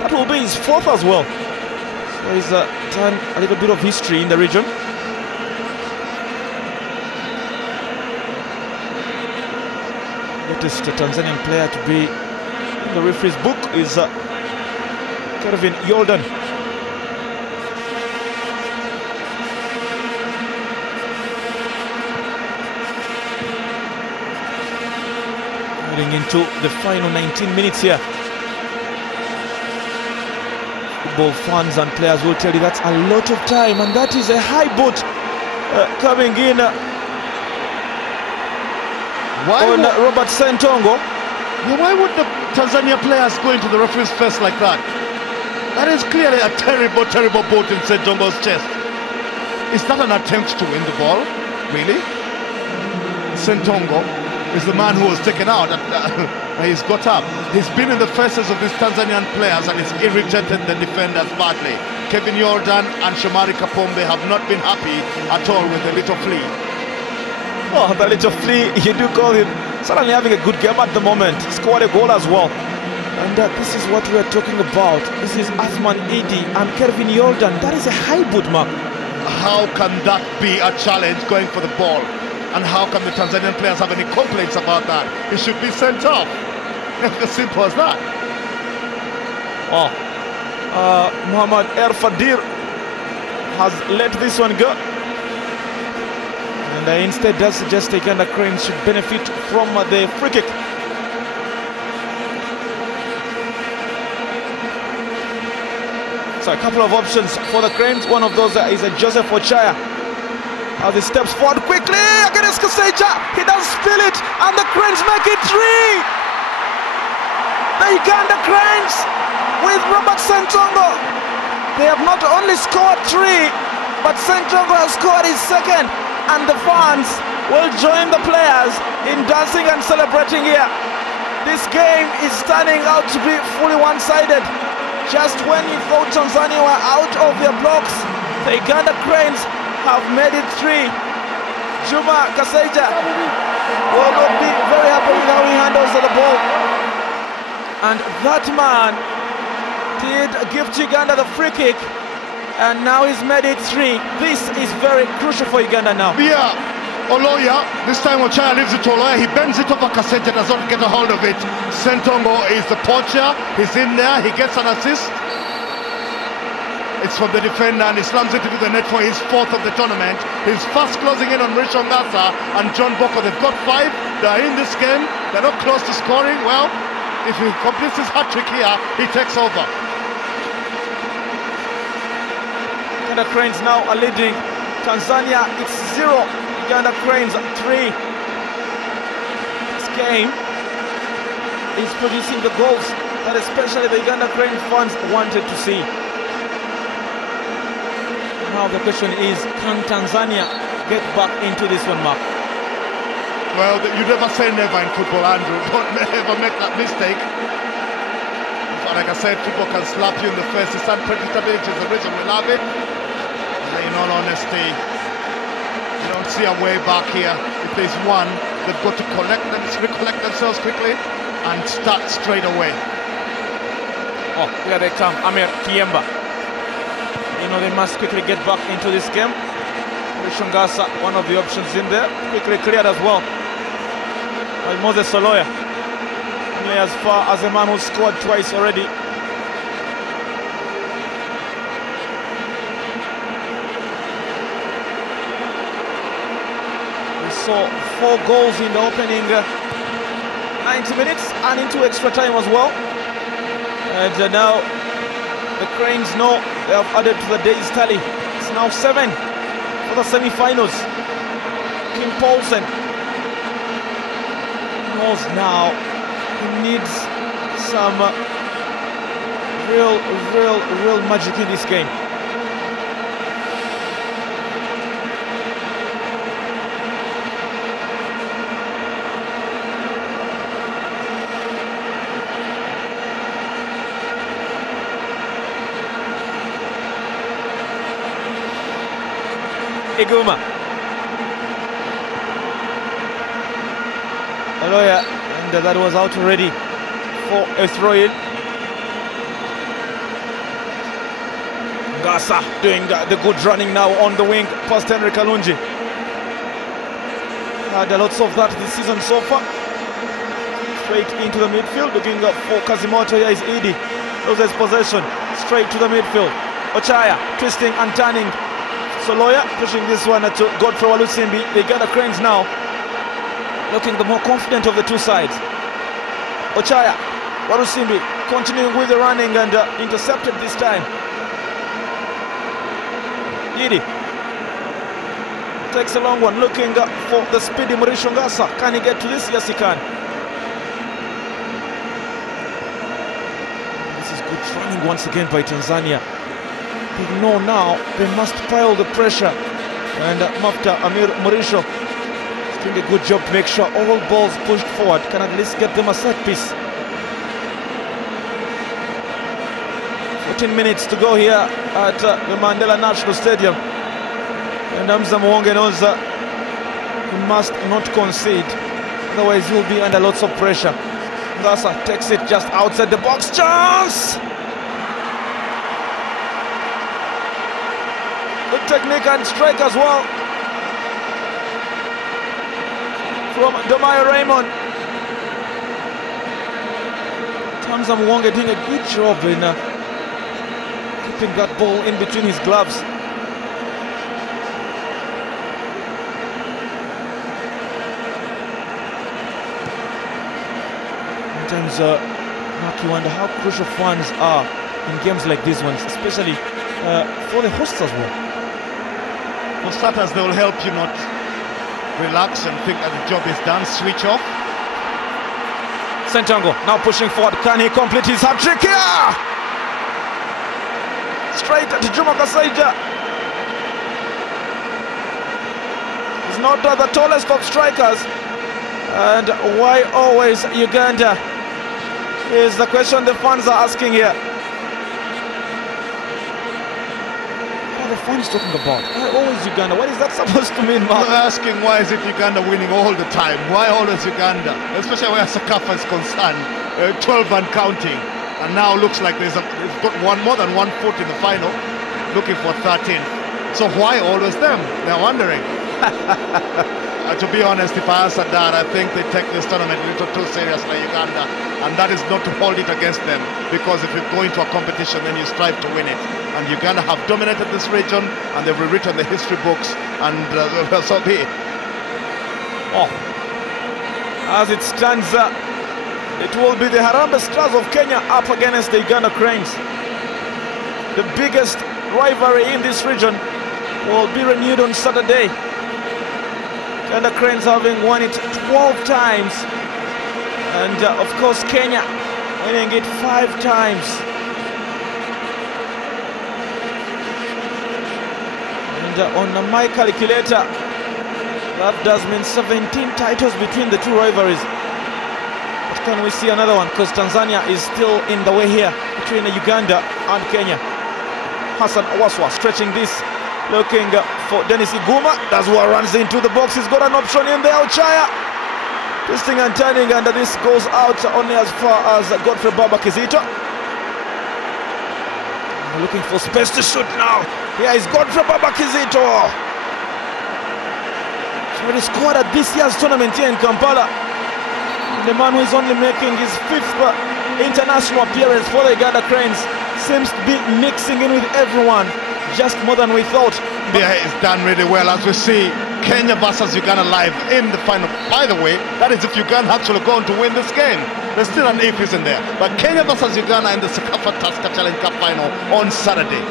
That will be his 4th as well. So he's done a little bit of history in the region. Latest Tanzanian player to be in the referee's book is Kevin Yordan. Heading into the final 19 minutes here. Football fans and players will tell you that's a lot of time, and that is a high boot coming in on Robert Ssentongo. Why would the Tanzania players go into the referee's face like that? That is clearly a terrible, terrible boot in Ssentongo's chest. Is that an attempt to win the ball? Really? Ssentongo is the man who was taken out. He's got up. He's been in the faces of these Tanzanian players and it's irritated the defenders badly. Kevin Yordan and Shomari Kapombe have not been happy at all with the little flea. Oh, the little flea, you do call him. Suddenly having a good game at the moment. Scored a goal as well. And this is what we are talking about. This is Athman Idi and Kevin Yordan. That is a high boot, mark. How can that be a challenge going for the ball? And how can the Tanzanian players have any complaints about that? He should be sent off. As simple as that. Oh, Muhammad Erfadir has let this one go. And instead does suggest the Uganda Cranes should benefit from the free kick. So a couple of options for the Cranes. One of those is a Joseph Ochaya. As he steps forward quickly against Kaseja. He does spill it, and the Cranes make it 3. The Uganda Cranes with Robert Ssentongo. They have not only scored 3, but Ssentongo has scored his 2nd. And the fans will join the players in dancing and celebrating here. This game is turning out to be fully one-sided. Just when you thought Tanzania were out of their blocks, the Uganda Cranes have made it 3. Juma Kaseja will not be very happy with how he handles the ball. And that man did give Uganda the free kick. And now he's made it 3. This is very crucial for Uganda now. Yeah, Oloya, this time Ochaya leaves it to Oloya. He bends it over Kasete, does not get a hold of it. Ssentongo is the poacher. He's in there. He gets an assist. It's from the defender and he slams it into the net for his 4th of the tournament. He's fast closing in on Rishongasa and John Boko. They've got 5. They're in this game. They're not close to scoring. Well, if he completes his hat-trick here, he takes over. Uganda Cranes now are leading. Tanzania, it's 0. Uganda Cranes 3. This game is producing the goals that especially the Uganda Cranes fans wanted to see. Now the question is, can Tanzania get back into this one, Mark? Well, you never say never in football, Andrew. Don't ever make that mistake. But like I said, football can slap you in the face. It's unpredictability is the reason we love it. In all honesty, you don't see a way back here. If there's one, they've got to recollect themselves quickly and start straight away. Oh, here they come. Amir Kiemba. You know, they must quickly get back into this game. Rishongasa, one of the options in there, quickly cleared as well by Moses Oloya. Only as far as a man who scored twice already. We saw 4 goals in the opening 90 minutes and into extra time as well. And now the Cranes know they have added to the day's tally. It's now 7 for the semi-finals. Kim Paulsen knows now he needs some real magic in this game. Iguma. Oloya, and that was out already for a throw-in. Gasa doing the good running now on the wing past Henry Kalungi. Had a lots of that this season so far. Straight into the midfield, looking up for Kazimoto. Here is Idi. Loses possession, straight to the midfield. Ochaya twisting and turning. Oloya pushing this one to Godfrey Walusimbi. They got the Cranes now looking the more confident of the two sides. Ochaya, Walusimbi continuing with the running and intercepted this time. Idi takes a long one, looking for the speedy Rishongasa. Can he get to this? Yes, he can. This is good running once again by Tanzania. They know now they must pile the pressure, and Mafta Amir Murisho is doing a good job to make sure all balls pushed forward can at least get them a set piece. 14 minutes to go here at the Mandela National Stadium, and Hamza Muwonge knows he must not concede, otherwise he'll be under lots of pressure. Ngasa takes it just outside the box. Chance! Good technique and strike as well from Domayo Raymond. Hamza Muwonge doing a good job in keeping that ball in between his gloves. Sometimes Mark, you wonder how crucial fans are in games like these ones, especially for the hosts as well. For starters, they will help you not relax and think that the job is done, switch off. Ssentongo now pushing forward. Can he complete his hat-trick here? Straight at Juma Kasaija. He's not the tallest of strikers. And why always Uganda is the question the fans are asking here. The fans talking about why always Uganda? What is that supposed to mean, Mark? They're asking why is it Uganda winning all the time? Why always Uganda? Especially where CECAFA is concerned, 12 and counting, and now looks like they've got more than 1 foot in the final. looking for 13. So why always them? They're wondering. To be honest, if I answer that, I think they take this tournament a little too seriously, Uganda, and that is not to hold it against them, because if you go into a competition, then you strive to win it. And Uganda have dominated this region, and they've rewritten the history books, and so be it. Oh, as it stands, it will be the Harambee Stars of Kenya up against the Uganda Cranes. The biggest rivalry in this region will be renewed on Saturday. Uganda Cranes having won it 12 times, and of course Kenya winning it 5 times. And on my calculator, that does mean 17 titles between the two rivalries. But can we see another one? Because Tanzania is still in the way here between Uganda and Kenya. Hassan Wasswa stretching this, looking for Dennies Iguma. That's what runs into the box. He's got an option in there. Ochaya twisting and turning, and this goes out only as far as Godfrey Kizito. Looking for space to shoot now. Here is Godfrey Kizito. He's already scored at this year's tournament here in Kampala. The man who is only making his 5th international appearance for the Uganda Cranes seems to be mixing in with everyone, just more than we thought. Yeah, it's done really well, as we see Kenya versus Uganda live in the final. By the way, that is if Uganda actually going to win this game. There's still an if isn't there. But Kenya versus Uganda in the CECAFA Tusker Challenge Cup final on Saturday.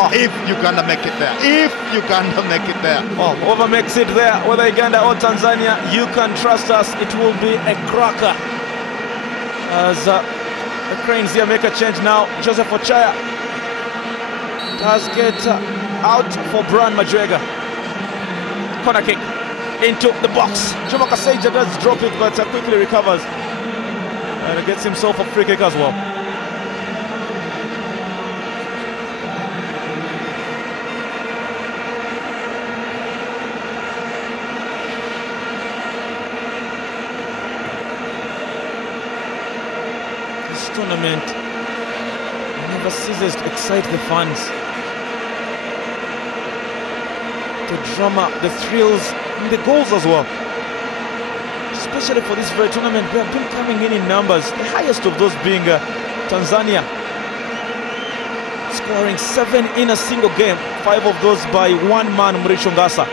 Oh, if Uganda make it there. If Uganda make it there. Oh, whoever makes it there, whether Uganda or Tanzania, you can trust us, it will be a cracker. As the Cranes here make a change now. Joseph Ochaya does get out for Brian Majwega. Corner kick into the box. Juma Kaseja does drop it, but quickly recovers and gets himself a free kick as well. This tournament never ceases to excite the fans. The drama, the thrills, and the goals as well. Especially for this very tournament, they have been coming in numbers. The highest of those being Tanzania, scoring 7 in a single game, 5 of those by one man, Mrisho Ngasa.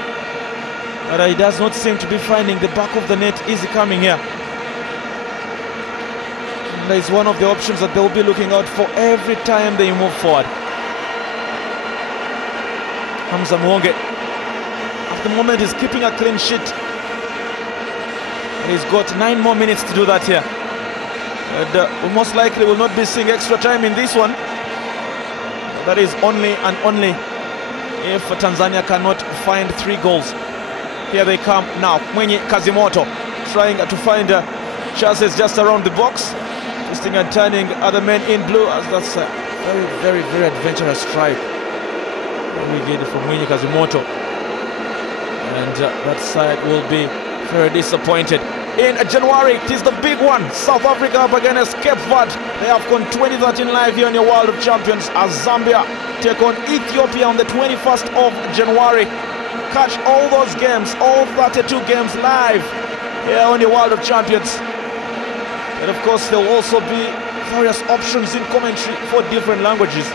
But he does not seem to be finding the back of the net easy coming here. And that is one of the options that they will be looking out for every time they move forward. Hamza Muwonge, at the moment, he's keeping a clean sheet. And he's got 9 more minutes to do that here. And we most likely will not be seeing extra time in this one. That is only and only if Tanzania cannot find 3 goals. Here they come now. Mwenye Kazimoto trying to find chances just around the box. Twisting and turning other men in blue, as that's a very, very adventurous strike. We get it from Mwenye Kazimoto. And that side will be very disappointed. In January, it is the big one. South Africa up against Cape Verde. They have gone 2013 live here on your World of Champions, as Zambia take on Ethiopia on the 21st of January. Catch all those games, all 32 games live here on your World of Champions. And of course, there will also be various options in commentary for different languages.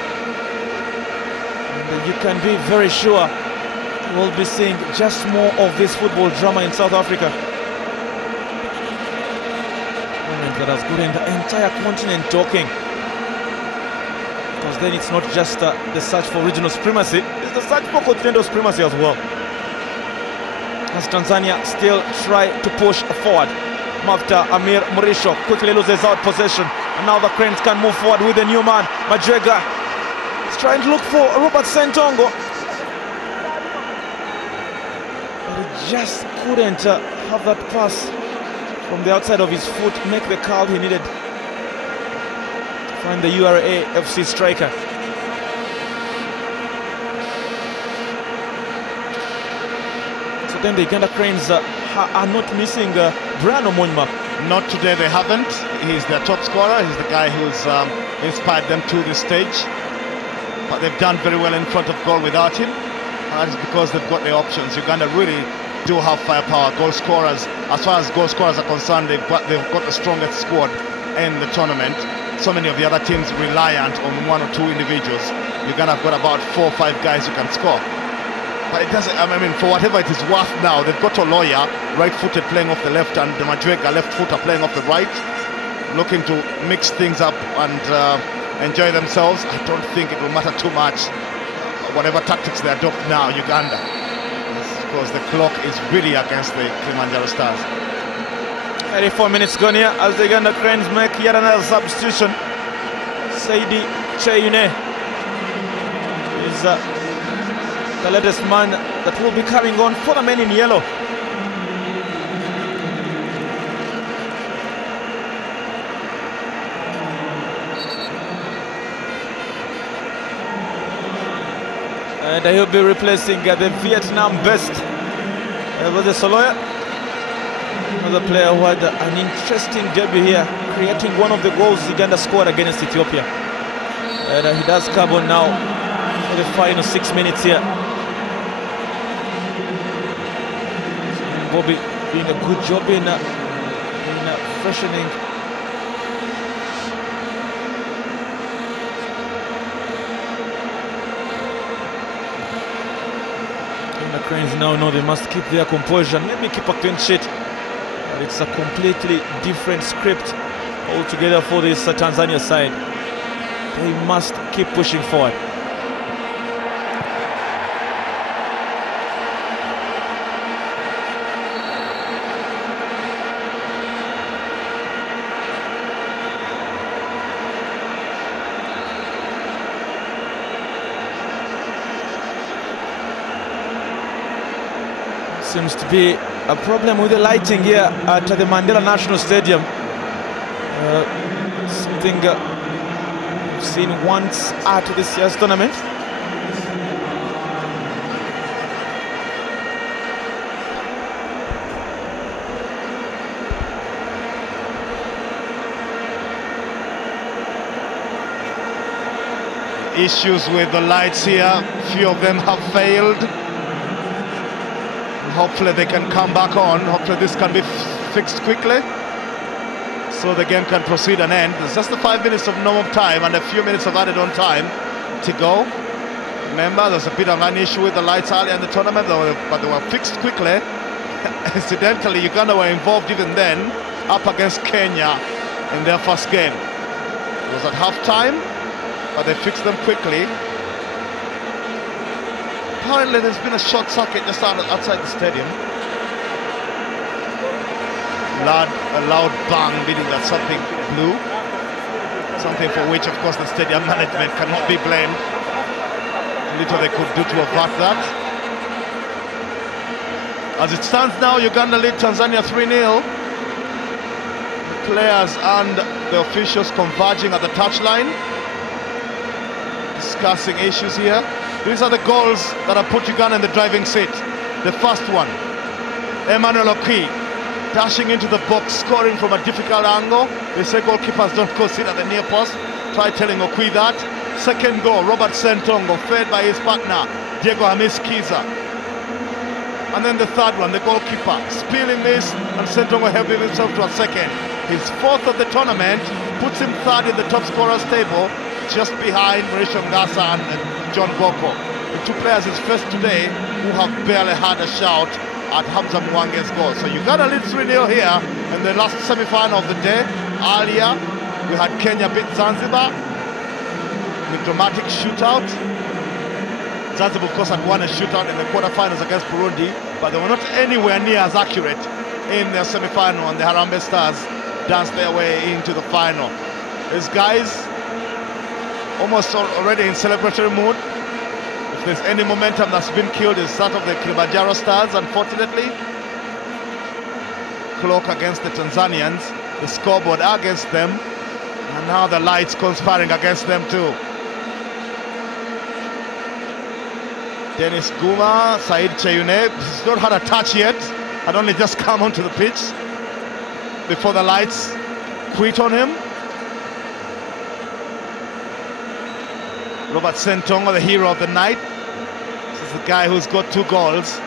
And you can be very sure we'll be seeing just more of this football drama in South Africa. That has gotten the entire continent talking. Because then it's not just the search for regional supremacy, it's the search for continental supremacy as well. As Tanzania still try to push forward. Mafta Amir Mrisho quickly loses out possession. And now the Cranes can move forward with the new man, Majwega. He's trying to look for Robert Ssentongo. But he just couldn't have that pass from the outside of his foot, make the curl he needed to find the URA FC striker. So then the Uganda Cranes are not missing Brian Omonima. Not today, they haven't. He's their top scorer. He's the guy who's inspired them to this stage. but they've done very well in front of goal without him. That is because they've got the options. Uganda really do have firepower. Goal scorers, as far as goal scorers are concerned, they've got the strongest squad in the tournament. So many of the other teams reliant on one or two individuals. Uganda have got about 4 or 5 guys who can score. But it doesn't, I mean, for whatever it is worth now, they've got Oloya, right-footed, playing off the left, and the Majwega, left-footer, playing off the right, looking to mix things up and enjoy themselves. I don't think it will matter too much whatever tactics they adopt now, Uganda, because the clock is really against the Kilimanjaro Stars. 34 minutes gone here as the Uganda Cranes make yet another substitution. Saidi Cheyune is the latest man that will be coming on for the men in yellow. And he'll be replacing the Vietnam best with the Oloya, another player who had an interesting debut here, creating one of the goals Uganda scored against Ethiopia. And he does come on now for the final 6 minutes here. Bobby doing a good job in freshening. And the Cranes now know they must keep their composure and maybe keep a clean sheet. But it's a completely different script altogether for this Tanzania side. They must keep pushing forward. Seems to be a problem with the lighting here at the Mandela National Stadium. Something we've seen once at this year's tournament. Issues with the lights here, few of them have failed. Hopefully they can come back on. Hopefully this can be fixed quickly so the game can proceed and end. It's just the 5 minutes of normal time and a few minutes of added on time to go. Remember, there's a bit of an issue with the lights earlier in the tournament, but they were fixed quickly. Incidentally, Uganda were involved even then, up against Kenya in their first game. It was at half-time, but they fixed them quickly. Apparently there's been a short circuit just outside the stadium. A loud bang, meaning that something blew. Something for which, of course, the stadium management cannot be blamed. Little they could do to avert that. As it stands now, Uganda lead Tanzania 3-0. The players and the officials converging at the touchline, discussing issues here. These are the goals that have put Uganda in the driving seat. The first one, Emmanuel Okwi dashing into the box, scoring from a difficult angle. They say goalkeepers don't go sit at the near post. Try telling Okwi that. Second goal, Robert Ssentongo, fed by his partner, Diego Hamis Kiza. And then the third one, the goalkeeper, spilling this, and Ssentongo helping himself to a second. His fourth of the tournament puts him third in the top scorers table, just behind Mauricio Ngasa and John Boko. The two players is first today who have barely had a shout at Hamza Muwonge's goal. So Uganda leads 3-0 here in the last semi-final of the day. Earlier, we had Kenya beat Zanzibar in a dramatic shootout. Zanzibar, of course, had won a shootout in the quarterfinals against Burundi, but they were not anywhere near as accurate in their semi-final, and the Harambee Stars danced their way into the final. These guys almost already in celebratory mood. If there's any momentum that's been killed, it's that of the Kilimanjaro Stars, unfortunately. Clock against the Tanzanians, the scoreboard against them, and now the lights conspiring against them too. Dennies Iguma, Said Cheyune, he's not had a touch yet, had only just come onto the pitch before the lights quit on him. Robert Ssentongo, the hero of the night. This is the guy who's got 2 goals.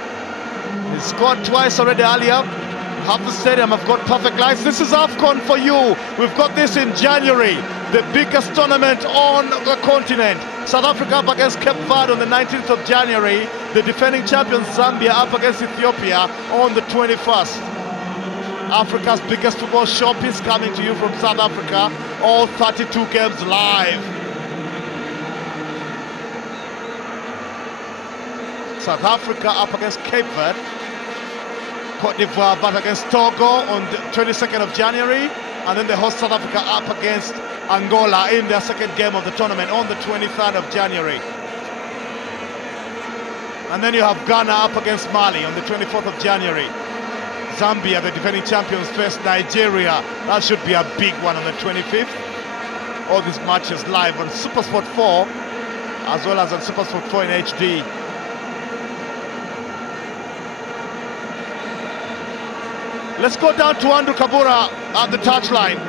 He's scored twice already earlier. Half the stadium have got perfect lights. This is AFCON for you. We've got this in January, the biggest tournament on the continent. South Africa up against Cape Verde on the 19th of January. The defending champions Zambia up against Ethiopia on the 21st. Africa's biggest football shop is coming to you from South Africa. All 32 games live. South Africa up against Cape Verde. Cote d'Ivoire back against Togo on the 22nd of January. And then the host South Africa up against Angola in their second game of the tournament on the 23rd of January. And then you have Ghana up against Mali on the 24th of January. Zambia, the defending champions, face Nigeria. That should be a big one on the 25th. All these matches live on SuperSport 4 as well as on SuperSport 4 in HD. Let's go down to Andrew Kabura at the touchline.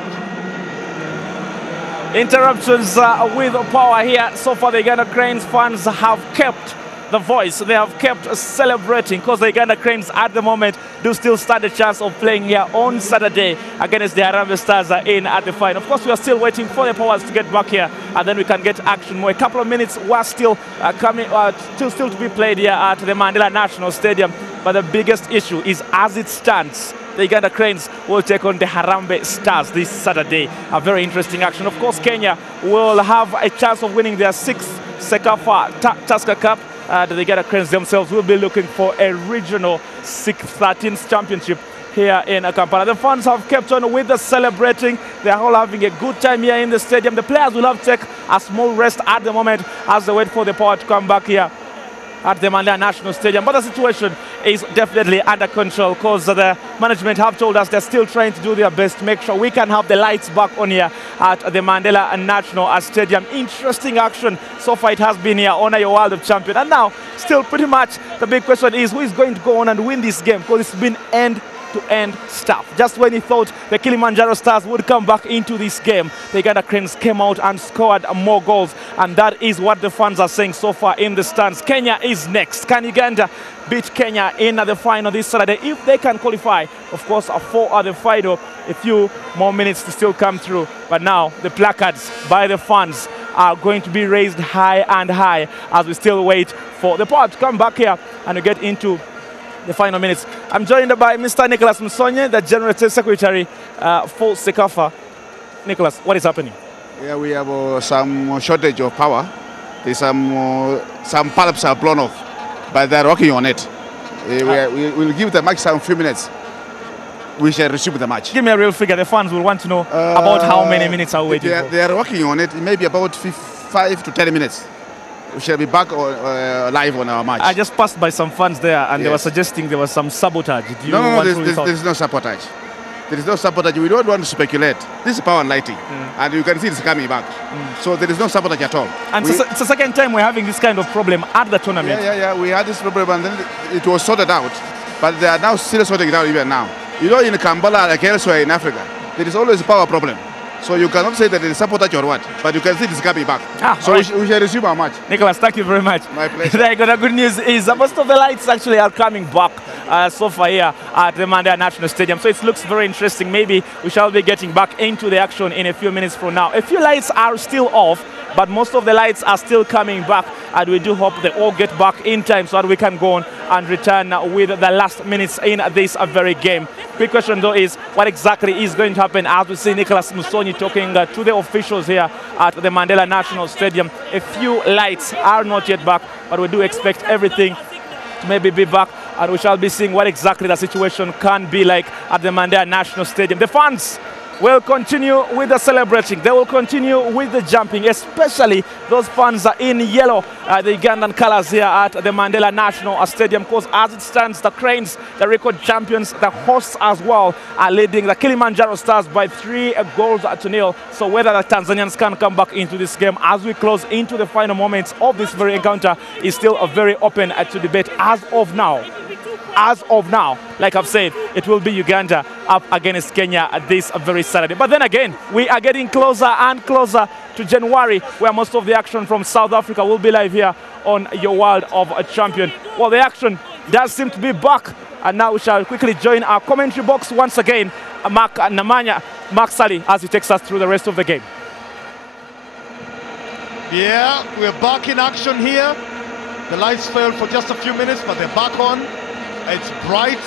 Interruptions with power here. So far, the Uganda Cranes fans have kept the voice. They have kept celebrating because the Uganda Cranes at the moment do still stand a chance of playing here on Saturday against the Harambee Stars in at the final. Of course, we are still waiting for the Powers to get back here and then we can get action more. A couple of minutes were still coming, still to be played here at the Mandela National Stadium. But the biggest issue is, as it stands, the Uganda Cranes will take on the Harambee Stars this Saturday. A very interesting action. Of course, Kenya will have a chance of winning their 6th CECAFA Tusker Cup. The Uganda Cranes themselves will be looking for a regional 13th championship here in Kampala. The fans have kept on with the celebrating. They are all having a good time here in the stadium. The players will have to take a small rest at the moment as they wait for the power to come back here at the Mandela National Stadium. But the situation is definitely under control because the management have told us they're still trying to do their best to make sure we can have the lights back on here at the Mandela National Stadium. Interesting action. So far it has been here, honor your world of champion. And now, still pretty much the big question is who is going to go on and win this game, because it's been end-to-end stuff. Just when you thought the Kilimanjaro Stars would come back into this game, the Uganda Cranes came out and scored more goals, and that is what the fans are saying so far in the stands. Kenya is next. Can Uganda beat Kenya in the final this Saturday? If they can qualify, of course, for the final, a few more minutes to still come through. But now the placards by the fans are going to be raised high and high as we still wait for the power to come back here and to get into the final minutes. I'm joined by Mr. Nicholas Musonye, the General Secretary for CECAFA. Nicholas, what is happening? Yeah, we have some shortage of power. There's some pipes are blown off, but they're working on it. We will give the match some few minutes. We shall resume the match. Give me a real figure. The fans will want to know about how many minutes are we waiting for. They are working on it. It may be about 5 to 10 minutes. We shall be back live on our match. I just passed by some fans there and they were suggesting there was some sabotage. Do you no, there's no sabotage. There is no sabotage. We don't want to speculate. This is power and lighting. And you can see it's coming back. So there is no sabotage at all. And it's the second time we're having this kind of problem at the tournament. Yeah. We had this problem and then it was sorted out. But they are now still sorting it out even now. You know, in Kampala, like elsewhere in Africa, there is always a power problem. So you cannot say that there is sabotage or what, but you can see it's coming back. So right. we shall resume our match. Nicholas, thank you very much. My pleasure. The good news is most of the lights actually are coming back so far here at the Mandela National Stadium. So it looks very interesting. Maybe we shall be getting back into the action in a few minutes from now. A few lights are still off, but most of the lights are still coming back, and we do hope they all get back in time so that we can go on and return with the last minutes in this very game. Big question though is what exactly is going to happen as we see Nicholas Musonye talking to the officials here at the Mandela National Stadium. A few lights are not yet back, but we do expect everything to maybe be back, and we shall be seeing what exactly the situation can be like at the Mandela National Stadium. The fans will continue with the celebrating. They will continue with the jumping, especially those fans are in yellow, the Ugandan colors here at the Mandela National Stadium, because as it stands, the Cranes, the record champions, the hosts as well, are leading the Kilimanjaro Stars by 3-0. So whether the Tanzanians can come back into this game as we close into the final moments of this very encounter is still very open to debate as of now. As of now, like I've said, it will be Uganda up against Kenya this very Saturday. But then again, we are getting closer and closer to January, where most of the action from South Africa will be live here on your World of a Champion. Well, the action does seem to be back, and now we shall quickly join our commentary box once again, Mark Sally, as he takes us through the rest of the game. Yeah, we're back in action here. The lights failed for just a few minutes, but they're back on. It's bright,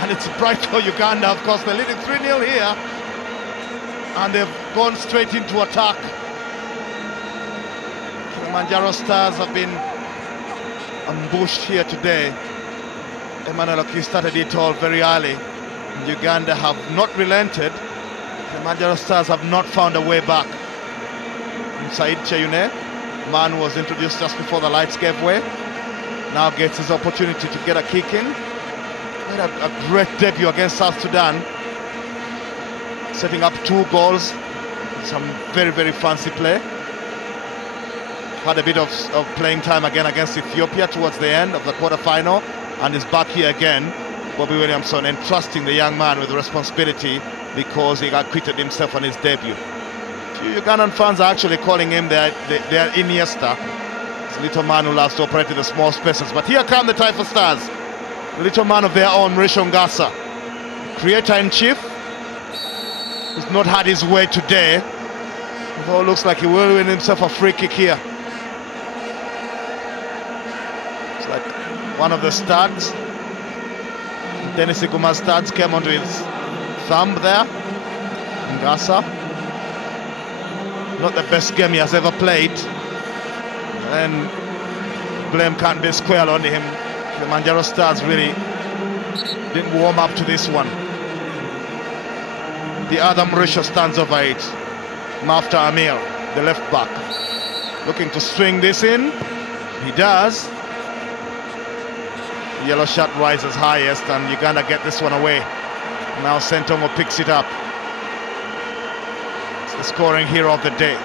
and it's bright for Uganda. Of course, they're leading 3-0 here, and they've gone straight into attack. Kilimanjaro Stars have been ambushed here today. Emmanuel started it all very early. Uganda have not relented. Kilimanjaro Stars have not found a way back. Said Cheyune, man who was introduced just before the lights gave way, now gets his opportunity to get a kick in. Had a great debut against South Sudan, setting up 2 goals, some very, very fancy play. Had a bit of playing time again against Ethiopia towards the end of the quarter-final, and is back here again. Bobby Williamson entrusting the young man with the responsibility because he acquitted himself on his debut. Ugandan fans are actually calling him their Iniesta. It's a little man who loves to operate in the small spaces. But here come the Taifa Stars. The little man of their own, Rishongasa, creator-in-chief, who's not had his way today. Although it looks like he will win himself a free kick here. It's like one of the studs. Dennies Iguma's studs came onto his thumb there. Ngasa. Not the best game he has ever played, and blame can't be squared on him. The Kilimanjaro Stars really didn't warm up to this one. The other Mauricio stands over it. Mafta Amir, the left back, looking to swing this in. He does. The yellow shot rises highest, and Uganda get this one away. Now Ssentongo picks it up. The scoring hero of the day.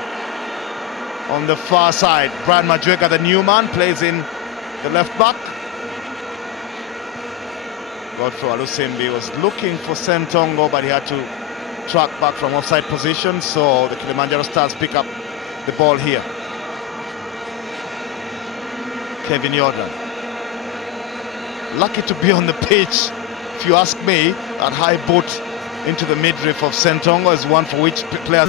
On the far side, Brad Majwega, the new man, plays in the left back. Godfrey Walusimbi was looking for Ssentongo, but he had to track back from offside position, so the Kilimanjaro Stars pick up the ball here. Kevin Jordan. Lucky to be on the pitch, if you ask me. That high boot into the midriff of Ssentongo is one for which players